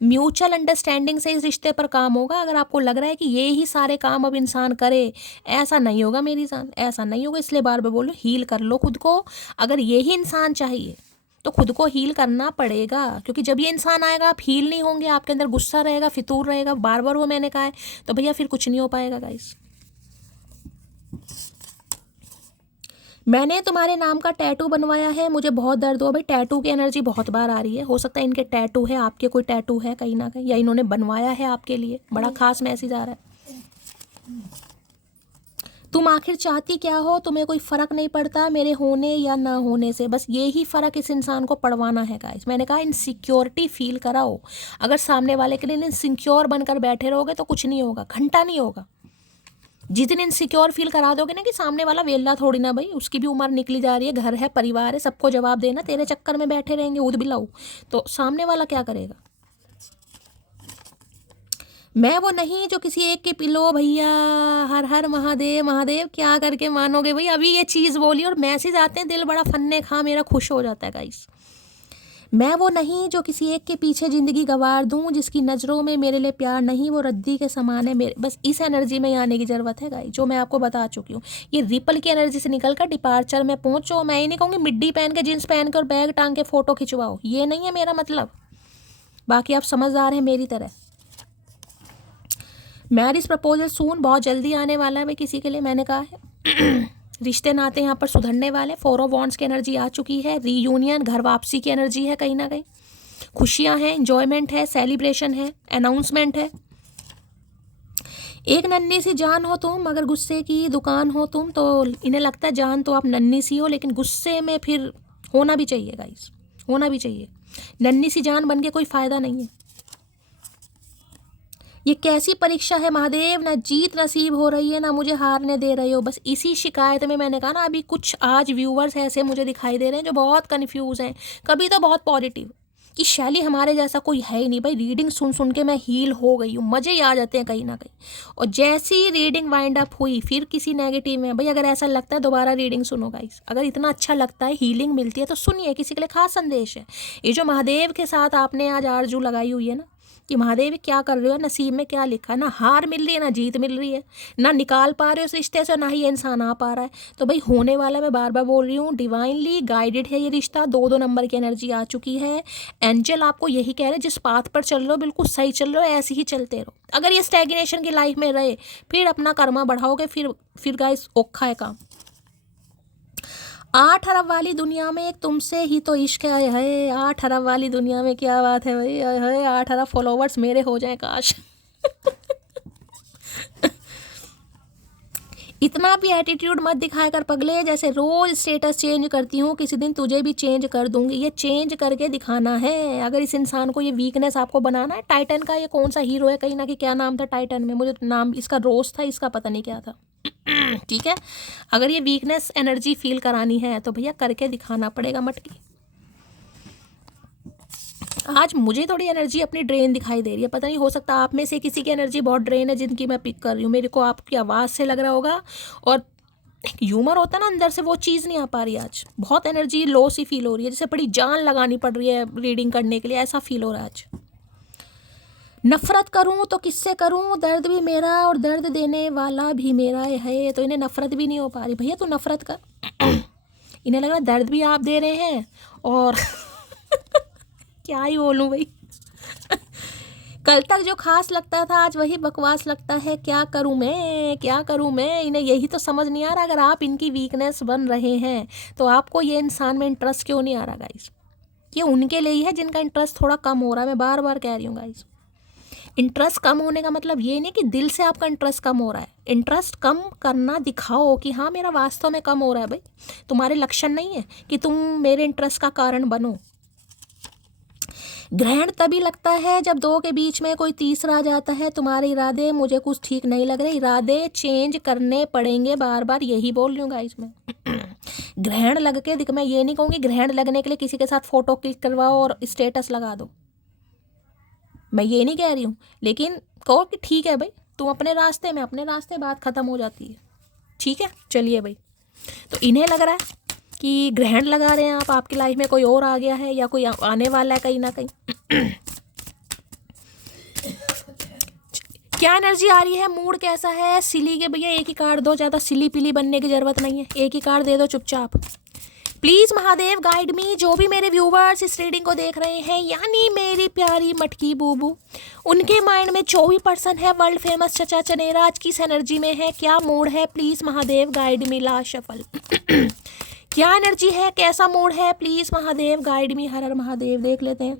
म्यूचुअल अंडरस्टैंडिंग से इस रिश्ते पर काम होगा। अगर आपको लग रहा है कि ये ही सारे काम अब इंसान करे, ऐसा नहीं होगा मेरी जान, ऐसा नहीं होगा। इसलिए बार बार बोलो, हील कर लो खुद को। अगर यही इंसान चाहिए तो खुद को हील करना पड़ेगा, क्योंकि जब ये इंसान आएगा आप हील नहीं होंगे, आपके अंदर गुस्सा रहेगा, फितूर रहेगा, बार बार वो मैंने कहा है, तो भैया फिर कुछ नहीं हो पाएगा गाइस। मैंने तुम्हारे नाम का टैटू बनवाया है, मुझे बहुत दर्द हुआ। भाई टैटू की एनर्जी बहुत बार आ रही है। हो सकता है इनके टैटू है, आपके कोई टैटू है कहीं ना कहीं, या इन्होंने बनवाया है आपके लिए। बड़ा खास मैसेज आ रहा है। तुम आखिर चाहती क्या हो? तुम्हें कोई फ़र्क नहीं पड़ता मेरे होने या ना होने से। बस यही फ़र्क इस इंसान को पड़वाना है गाइस। मैंने कहा इनसिक्योरिटी फील कराओ। अगर सामने वाले के लिए इनसिक्योर बनकर बैठे रहोगे तो कुछ नहीं होगा, घंटा नहीं होगा। जिस दिन इनसिक्योर फील करा दोगे ना कि सामने वाला वेला थोड़ी ना, भाई उसकी भी उम्र निकली जा रही है, घर है, परिवार है, सबको जवाब देना, तेरे चक्कर में बैठे रहेंगे ऊद बिलाऊ, तो सामने वाला क्या करेगा? मैं वो नहीं जो किसी एक के पिलो भैया हर हर महादेव महादेव क्या करके मानोगे भाई। अभी ये चीज़ बोली और मैसेज आते हैं, दिल बड़ा फन्ने खा मेरा खुश हो जाता है गाइस। मैं वो नहीं जो किसी एक के पीछे ज़िंदगी गंवार दूं, जिसकी नज़रों में मेरे लिए प्यार नहीं, वो रद्दी के समान है मेरे। बस इस एनर्जी में आने की ज़रूरत है गाइस, जो मैं आपको बता चुकी हूँ। ये रिपल की एनर्जी से निकल कर डिपार्चर में पहुँचो। मैं ये नहीं कहूँगी मिड्डी पहन के, जींस पहन के और बैग टांग के फ़ोटो खिंचवाओ, ये नहीं है मेरा मतलब। बाकी आप समझदार हैं मेरी तरह। मैरिज प्रपोजल सून बहुत जल्दी आने वाला है भाई किसी के लिए, मैंने कहा है। रिश्ते नाते यहाँ पर सुधरने वाले। 4 ऑफ वॉन्ड्स की एनर्जी आ चुकी है। रीयूनियन, घर वापसी की एनर्जी है कहीं ना कहीं। खुशियाँ हैं, एंजॉयमेंट है, सेलिब्रेशन है, अनाउंसमेंट है। एक नन्ही सी जान हो तुम, अगर गुस्से की दुकान हो तुम, तो इन्हें लगता है जान तो आप नन्ही सी हो, लेकिन गुस्से में फिर होना भी चाहिए गाइस, होना भी चाहिए। नन्ही सी जान बन के कोई फ़ायदा नहीं है। ये कैसी परीक्षा है महादेव, ना जीत नसीब हो रही है ना मुझे हारने दे रहे हो। बस इसी शिकायत में मैंने कहा ना, अभी कुछ आज व्यूवर्स ऐसे मुझे दिखाई दे रहे हैं जो बहुत कन्फ्यूज़ हैं, कभी तो बहुत पॉजिटिव कि शैली हमारे जैसा कोई है ही नहीं भाई। रीडिंग सुन सुन के मैं हील हो गई हूँ, मज़े ही आ जाते हैं कहीं ना कहीं। और जैसी रीडिंग वाइंड अप हुई फिर किसी नेगेटिव में, भाई अगर ऐसा लगता है दोबारा रीडिंग सुनो गाइस। अगर इतना अच्छा लगता है, हीलिंग मिलती है, तो सुनिए, किसी के लिए खास संदेश है। ये जो महादेव के साथ आपने आज आरजू लगाई हुई है ना, कि महादेव क्या कर रहे हो, नसीब में क्या लिखा है, ना हार मिल रही है ना जीत मिल रही है, ना निकाल पा रहे हो इस रिश्ते से, ना ही ये इंसान आ पा रहा है। तो भाई होने वाला, मैं बार बार बोल रही हूँ, डिवाइनली गाइडेड है ये रिश्ता। 2-2 नंबर की एनर्जी आ चुकी है। एंजल आपको यही कह रहे हैं, जिस पाथ पर चल रहे हो बिल्कुल सही चल रहे हो, ऐसे ही चलते रहो। अगर ये स्टैग्नेशन की लाइफ में रहे फिर अपना कर्मा बढ़ाओगे, फिर गाइस औखा है काम। 8 अरब वाली दुनिया में एक तुमसे ही तो इश्क है। 8 अरब वाली दुनिया में क्या बात है भाई, है 8 अरब फॉलोवर्स मेरे हो जाए काश। इतना भी एटीट्यूड मत दिखाया कर पगले, जैसे रोज स्टेटस चेंज करती हूँ, किसी दिन तुझे भी चेंज कर दूंगी। ये चेंज करके दिखाना है। अगर इस इंसान को ये वीकनेस आपको बनाना है, टाइटन का ये कौन सा हीरो है, कहीं ना कहीं क्या नाम था टाइटन में, मुझे नाम इसका रोज था, इसका पता नहीं क्या था। ठीक है, अगर ये वीकनेस एनर्जी फील करानी है तो भैया करके दिखाना पड़ेगा मटकी। आज मुझे थोड़ी एनर्जी अपनी ड्रेन दिखाई दे रही है, पता नहीं, हो सकता आप में से किसी की एनर्जी बहुत ड्रेन है जिनकी मैं पिक कर रही हूँ। मेरे को आपकी आवाज़ से लग रहा होगा, और ह्यूमर होता है ना अंदर से, वो चीज़ नहीं आ पा रही आज। बहुत एनर्जी लो सी फील हो रही है, जैसे बड़ी जान लगानी पड़ रही है रीडिंग करने के लिए, ऐसा फील हो रहा है आज। नफ़रत करूं तो किससे करूं, दर्द भी मेरा और दर्द देने वाला भी मेरा है। तो इन्हें नफ़रत भी नहीं हो पा रही। भैया तू नफ़रत कर। इन्हें लग रहा है दर्द भी आप दे रहे हैं और क्या ही बोलूं भाई। कल तक जो खास लगता था आज वही बकवास लगता है। क्या करूं मैं, क्या करूं मैं। इन्हें यही तो समझ नहीं आ रहा, अगर आप इनकी वीकनेस बन रहे हैं तो आपको ये इंसान में इंटरेस्ट क्यों नहीं आ रहा गाइस। ये उनके लिए ही है जिनका इंटरेस्ट थोड़ा कम हो रहा है। मैं बार बार कह रही हूँ गाइस, इंटरेस्ट कम होने का मतलब ये नहीं कि दिल से आपका इंटरेस्ट कम हो रहा है। इंटरेस्ट कम करना दिखाओ कि हाँ मेरा वास्तव में कम हो रहा है। भाई तुम्हारे लक्षण नहीं है कि तुम मेरे इंटरेस्ट का कारण बनो। ग्रहण तभी लगता है जब दो के बीच में कोई तीसरा आ जाता है। तुम्हारे इरादे मुझे कुछ ठीक नहीं लग रहे, इरादे चेंज करने पड़ेंगे। बार बार यही बोल रही हूँ गाइस मैं। ग्रहण लग के मैं ये नहीं कहूँगी ग्रहण लगने के लिए किसी के साथ फोटो क्लिक करवाओ और स्टेटस लगा दो, मैं ये नहीं कह रही हूँ, लेकिन कहो कि ठीक है भाई तुम अपने रास्ते में अपने रास्ते, बात ख़त्म हो जाती है। ठीक है चलिए भाई, तो इन्हें लग रहा है कि ग्रहण लगा रहे हैं आप, आपकी लाइफ में कोई और आ गया है या कोई आने वाला है कहीं ना कहीं। क्या एनर्जी आ रही है, मूड कैसा है। सिली के भैया एक ही कार्ड दो, ज़्यादा सिली पिली बनने की ज़रूरत नहीं है, एक ही कार्ड दे दो चुपचाप। प्लीज़ महादेव गाइड मी। जो भी मेरे व्यूवर्स इस रीडिंग को देख रहे हैं, यानी मेरी प्यारी मटकी बूबू, उनके माइंड में 24% है वर्ल्ड फेमस चचा चनेरा आज किस एनर्जी में है, क्या मूड है, please Mahadev guide me. Last shuffle. क्या एनर्जी है, कैसा मूड है, प्लीज़ महादेव गाइड मी। हर हर महादेव। देख लेते हैं।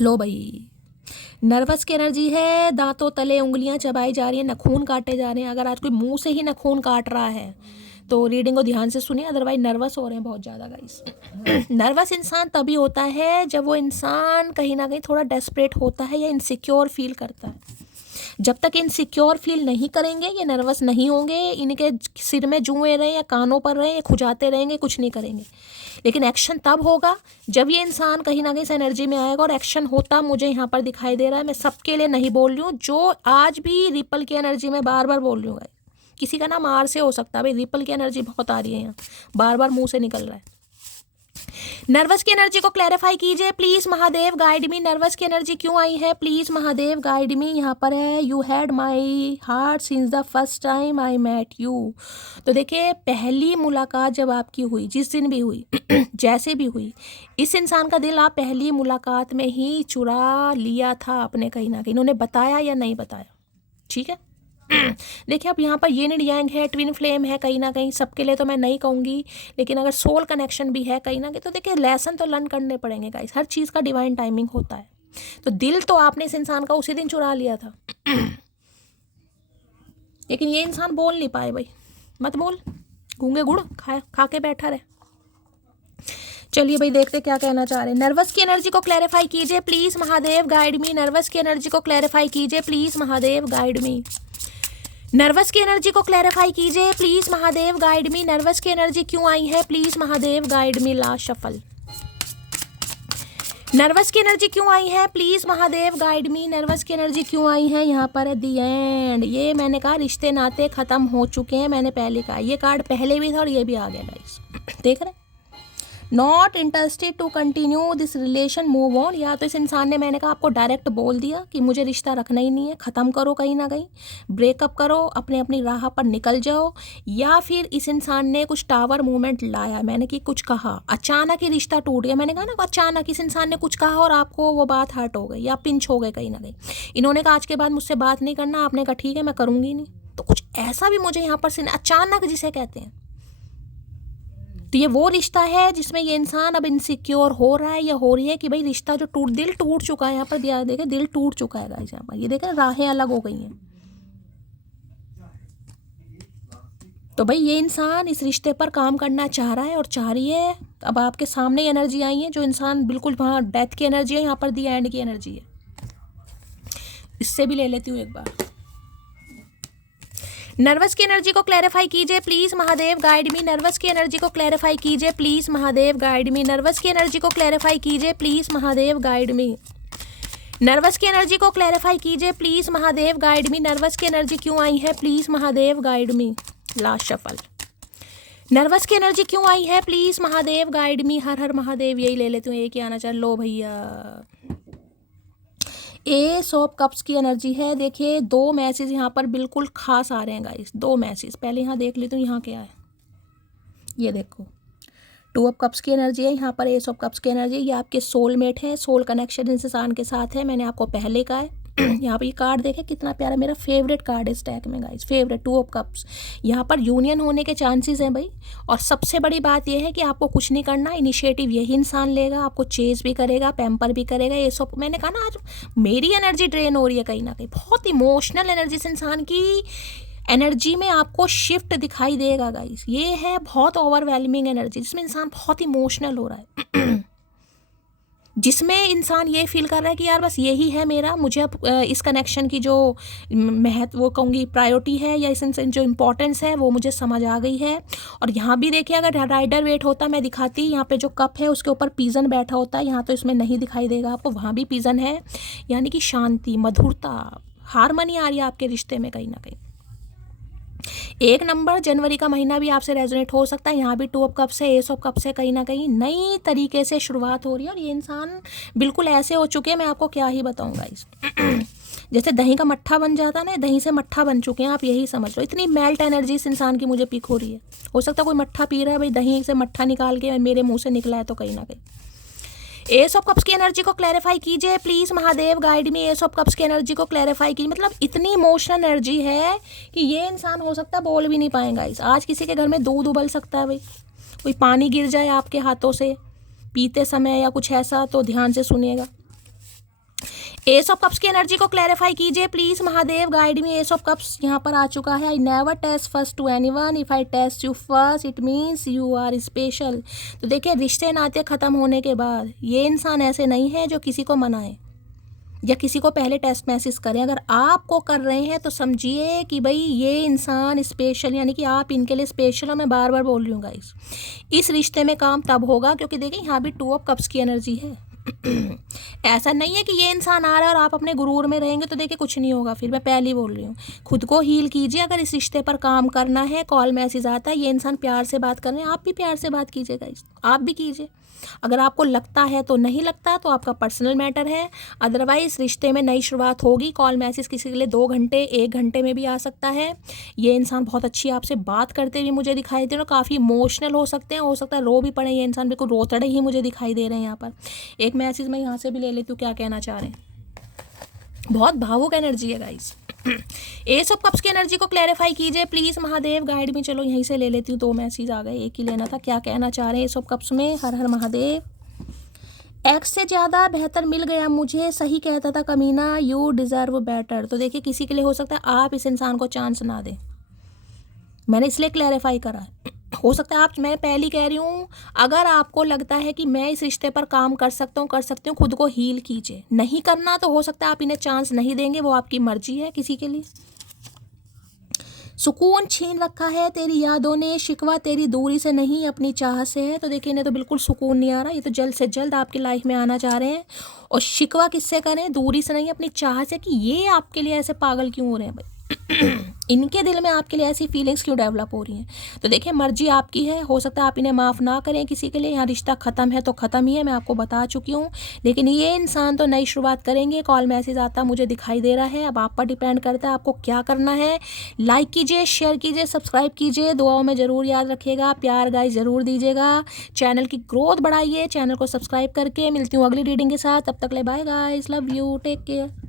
लो भाई, नर्वस की एनर्जी है, दांतों तले उंगलियां चबाई जा रही हैं, नखून काटे जा रहे हैं। अगर आज कोई मुंह से ही नखून काट रहा है तो रीडिंग को ध्यान से सुनिए, अदरवाइज नर्वस हो रहे हैं बहुत ज़्यादा गाइस। नर्वस इंसान तभी होता है जब वो इंसान कहीं ना कहीं थोड़ा डेस्परेट होता है या इनसिक्योर फील करता है। जब तक इनसिक्योर फील नहीं करेंगे ये नर्वस नहीं होंगे। इनके सिर में जुएं रहे या कानों पर रहे, खुजाते रहेंगे, कुछ नहीं करेंगे। लेकिन एक्शन तब होगा जब ये इंसान कहीं ना कहीं इस एनर्जी में आएगा, और एक्शन होता मुझे यहाँ पर दिखाई दे रहा है। मैं सबके लिए नहीं बोल रही हूँ, जो आज भी रिपल की एनर्जी में बार बार बोल रही हूँ। किसी का नाम आर से हो सकता है, भाई रिपल की एनर्जी बहुत आ रही है यहाँ, बार बार मुंह से निकल रहा है। नर्वस की एनर्जी को क्लैरिफाई कीजिए please Mahadev guide me. Nervous की एनर्जी क्यों आई है, प्लीज महादेव गाइड मी। यहाँ पर है you had my heart since the first time I met you. तो देखिए पहली मुलाकात जब आपकी हुई, जिस दिन भी हुई, जैसे भी हुई, इस इंसान का दिल आप पहली मुलाकात में ही चुरा लिया था आपने कहीं ना कहीं। इन्होंने बताया या नहीं बताया, ठीक है। देखिए अब यहाँ पर येन एंड यांग है, ट्विन फ्लेम है कहीं ना कहीं। सबके लिए तो मैं नहीं कहूँगी, लेकिन अगर सोल कनेक्शन भी है कहीं ना कहीं, तो देखिए लेसन तो लर्न करने पड़ेंगे गाइस। हर चीज़ का डिवाइन टाइमिंग होता है। तो दिल तो आपने इस इंसान का उसी दिन चुरा लिया था। लेकिन ये इंसान बोल नहीं पाए। भाई मत बोल, गूंगे गुड़ खा के बैठा रहे। चलिए भाई देखते क्या कहना चाह रहे हैं। नर्वस की एनर्जी को क्लैरिफाई कीजिए please Mahadev guide me. Nervous की एनर्जी को क्लैरिफाई कीजिए please Mahadev guide me. Nervous की एनर्जी को क्लैरिफाई कीजिए please Mahadev guide me. Nervous की एनर्जी क्यों आई है, please Mahadev guide me. Last shuffle. Nervous की एनर्जी क्यों आई है, please Mahadev guide me. Nervous की एनर्जी क्यों आई है। यहाँ पर है दी एंड। ये मैंने कहा रिश्ते नाते खत्म हो चुके हैं, मैंने पहले कहा। ये कार्ड पहले भी था और ये भी आ गया गाइस, देख रहे। Not interested to continue this relation, move on. या तो इस इंसान ने, मैंने कहा आपको डायरेक्ट बोल दिया कि मुझे रिश्ता रखना ही नहीं है, ख़त्म करो, कहीं ना कहीं ब्रेकअप करो, अपने अपनी राह पर निकल जाओ। या फिर इस इंसान ने कुछ टावर मूवमेंट लाया, मैंने कि कुछ कहा, अचानक ही रिश्ता टूट गया। मैंने कहा ना अचानक इस इंसान ने कुछ कहा और आपको वो बात हर्ट हो गई या पिंच हो गए कहीं ना कहीं। इन्होंने कहा आज के बाद मुझसे बात नहीं करना, आपने कहा ठीक है मैं करूँगी नहीं। तो कुछ ऐसा भी मुझे यहाँ पर अचानक जिसे कहते हैं। तो ये वो रिश्ता है जिसमें ये इंसान अब इनसिक्योर हो रहा है या हो रही है कि भाई रिश्ता जो दिल टूट चुका है, यहाँ पर दिया देखे दिल टूट चुका है गाइस, यहाँ पर ये देखें राहें अलग हो गई हैं। तो भाई ये इंसान इस रिश्ते पर काम करना चाह रहा है और चाह रही है। अब आपके सामने एनर्जी आई है, जो इंसान बिल्कुल वहाँ डेथ की एनर्जी है, यहाँ पर दी एंड की एनर्जी है। इससे भी ले लेती हूँ एक बार। नर्वस की एनर्जी को क्लैरिफाई कीजिए please Mahadev, guide me. Nervous की एनर्जी को क्लैरिफाई कीजिए please Mahadev, guide me. Nervous की एनर्जी को क्लैरिफाई कीजिए please Mahadev, guide me. Nervous की एनर्जी को क्लैरिफाई कीजिए please Mahadev, guide me. Nervous की एनर्जी क्यों आई है please Mahadev, guide me. Last shuffle. Nervous की एनर्जी क्यों आई है प्लीज महादेव, गाइड मी। हर हर महादेव। यही ले लेती हूँ, एक ही आना चाहिए। लो भैया, एस ऑफ कप्स की एनर्जी है। देखिए 2 मैसेज यहाँ पर बिल्कुल खास आ रहे हैं गाइस, 2 मैसेज। पहले यहाँ देख लेती हूँ यहाँ क्या है। ये देखो 2 ऑफ कप्स की एनर्जी है, यहाँ पर एस ऑफ कप्स की एनर्जी। ये आपके सोलमेट है, सोल कनेक्शन इस इंसान के साथ है, मैंने आपको पहले कहा है। यहाँ पर ये कार्ड देखे कितना प्यारा, मेरा फेवरेट कार्ड है इस टैग में गाइस, फेवरेट 2 ऑफ कप्स। यहाँ पर यूनियन होने के चांसेस हैं भाई। और सबसे बड़ी बात यह है कि आपको कुछ नहीं करना, इनिशिएटिव यही इंसान लेगा, आपको चेज भी करेगा, पैम्पर भी करेगा। ये सब मैंने कहा ना, आज मेरी एनर्जी ड्रेन हो रही है कहीं ना कहीं, बहुत इमोशनल एनर्जी इस इंसान की। एनर्जी में आपको शिफ्ट दिखाई देगा गाइस। ये है बहुत ओवरवेलमिंग एनर्जी, जिसमें इंसान बहुत इमोशनल हो रहा है। जिसमें इंसान ये फील कर रहा है कि यार बस यही है मेरा, मुझे अब इस कनेक्शन की जो महत्व, वो कहूँगी प्रायोरिटी है, या इस जो इम्पोर्टेंस है वो मुझे समझ आ गई है। और यहाँ भी देखिए, अगर राइडर वेट होता मैं दिखाती, यहाँ पे जो कप है उसके ऊपर पीजन बैठा होता है, यहाँ तो इसमें नहीं दिखाई देगा आपको, वहाँ भी पीजन है। यानी कि शांति, मधुरता, हारमनी आ रही है आपके रिश्ते में कहीं ना कहीं। 1 नंबर जनवरी का महीना भी आपसे रेजोनेट हो सकता है। यहाँ भी 2 ऑफ कप्स है, एस ऑफ कप्स है, कहीं ना कहीं नई तरीके से शुरुआत हो रही है। और ये इंसान बिल्कुल ऐसे हो चुके हैं, मैं आपको क्या ही बताऊंगा इस जैसे दही का मट्ठा बन जाता है ना, दही से मट्ठा बन चुके हैं आप, यही समझ लो। इतनी मेल्ट एनर्जी इस इंसान की मुझे पिक हो रही है। हो सकता है कोई मट्ठा पी रहा है भाई, दही से मट्ठा निकाल के मेरे मुँह से निकला है, तो कहीं ना कहीं एस ऑफ कप्स की एनर्जी को क्लैरिफाई कीजिए please Mahadev, guide me. Ace of cups की एनर्जी को क्लैरिफाई कीजिए। मतलब इतनी इमोशनल एनर्जी है कि ये इंसान हो सकता है बोल भी नहीं पाएगा इस। आज किसी के घर में दूध उबल सकता है भाई, कोई पानी गिर जाए आपके हाथों से पीते समय या कुछ ऐसा, तो ध्यान से सुनिएगा। एस ऑफ कप्स की एनर्जी को क्लैरिफाई कीजिए please Mahadev, guide me. Ace of cups यहाँ पर आ चुका है। I never text first to anyone, if I text you first it means you are special. तो देखिए, रिश्ते नाते ख़त्म होने के बाद ये इंसान ऐसे नहीं है जो किसी को मनाए या किसी को पहले टेस्ट मैसेज करें। अगर आपको कर रहे हैं तो समझिए कि भाई ये इंसान स्पेशल, यानी कि आप इनके लिए स्पेशल। और मैं बार बार बोल रही हूँ गाइस, इस रिश्ते में काम तब होगा क्योंकि देखिए यहाँ भी 2 ऑफ कप्स की एनर्जी है। ऐसा नहीं है कि ये इंसान आ रहा है और आप अपने गुरूर में रहेंगे तो देखिए कुछ नहीं होगा। फिर मैं पहले ही बोल रही हूँ, खुद को हील कीजिए। अगर इस रिश्ते पर काम करना है, कॉल मैसेज आता है, ये इंसान प्यार से बात कर रहे हैं, आप भी प्यार से बात कीजिएगा, आप भी कीजिए। अगर आपको लगता है तो नहीं लगता तो आपका पर्सनल मैटर है। अदरवाइज रिश्ते में नई शुरुआत होगी। कॉल मैसेज किसी के लिए 2 घंटे 1 घंटे में भी आ सकता है। ये इंसान बहुत अच्छी आपसे बात करते हुए मुझे दिखाई दे रहे हैं, काफ़ी इमोशनल हो सकते हैं, हो सकता है रो भी पड़े। ये इंसान बिल्कुल रोतड़े ही मुझे दिखाई दे रहे हैं। यहाँ पर एक मैसेज मैं यहाँ से भी ले लेती हूँ, क्या कहना चाह रहे हैं। बहुत भावुक एनर्जी है गाइस। एस ऑफ कप्स की एनर्जी को क्लैरिफाई कीजिए प्लीज महादेव, गाइड में। चलो यहीं से ले लेती हूँ, 2 मैसेज आ गए, एक ही लेना था। क्या कहना चाह रहे हैं एस ऑफ कप्स में। हर हर महादेव। एक्स से ज़्यादा बेहतर मिल गया मुझे, सही कहता था कमीना, यू डिज़र्व बेटर। तो देखिए, किसी के लिए हो सकता है आप इस इंसान को चांस ना दें, मैंने इसलिए क्लैरिफाई करा है। हो सकता है आप, मैं पहली कह रही हूँ, अगर आपको लगता है कि मैं इस रिश्ते पर काम कर सकता हूँ, खुद को हील कीजिए। नहीं करना तो हो सकता है आप इन्हें चांस नहीं देंगे, वो आपकी मर्जी है। किसी के लिए सुकून छीन रखा है तेरी यादों ने, शिकवा तेरी दूरी से नहीं अपनी चाह से है। तो देखिए, इन्हें तो बिल्कुल सुकून नहीं आ रहा, ये तो जल्द से जल्द आपकी लाइफ में आना चाह रहे हैं। और शिकवा किससे करें, दूरी से नहीं अपनी चाह से, कि ये आपके लिए ऐसे पागल क्यों हो रहे हैं भाई। इनके दिल में आपके लिए ऐसी फीलिंग्स क्यों डेवलप हो रही हैं? तो देखिए, मर्जी आपकी है, हो सकता है आप इन्हें माफ़ ना करें किसी के लिए, यहाँ रिश्ता ख़त्म है तो ख़त्म ही है, मैं आपको बता चुकी हूँ। लेकिन ये इंसान तो नई शुरुआत करेंगे। कॉल मैसेज आता मुझे दिखाई दे रहा है, अब आप पर डिपेंड करता है आपको क्या करना है। लाइक कीजिए, शेयर कीजिए, सब्सक्राइब कीजिए, दुआओं में ज़रूर याद रखिएगा, प्यार गाइस ज़रूर दीजिएगा, चैनल की ग्रोथ बढ़ाइए, चैनल को सब्सक्राइब करके। मिलती हूँ अगली रीडिंग के साथ, तब तक ले bye guys, love you, take care.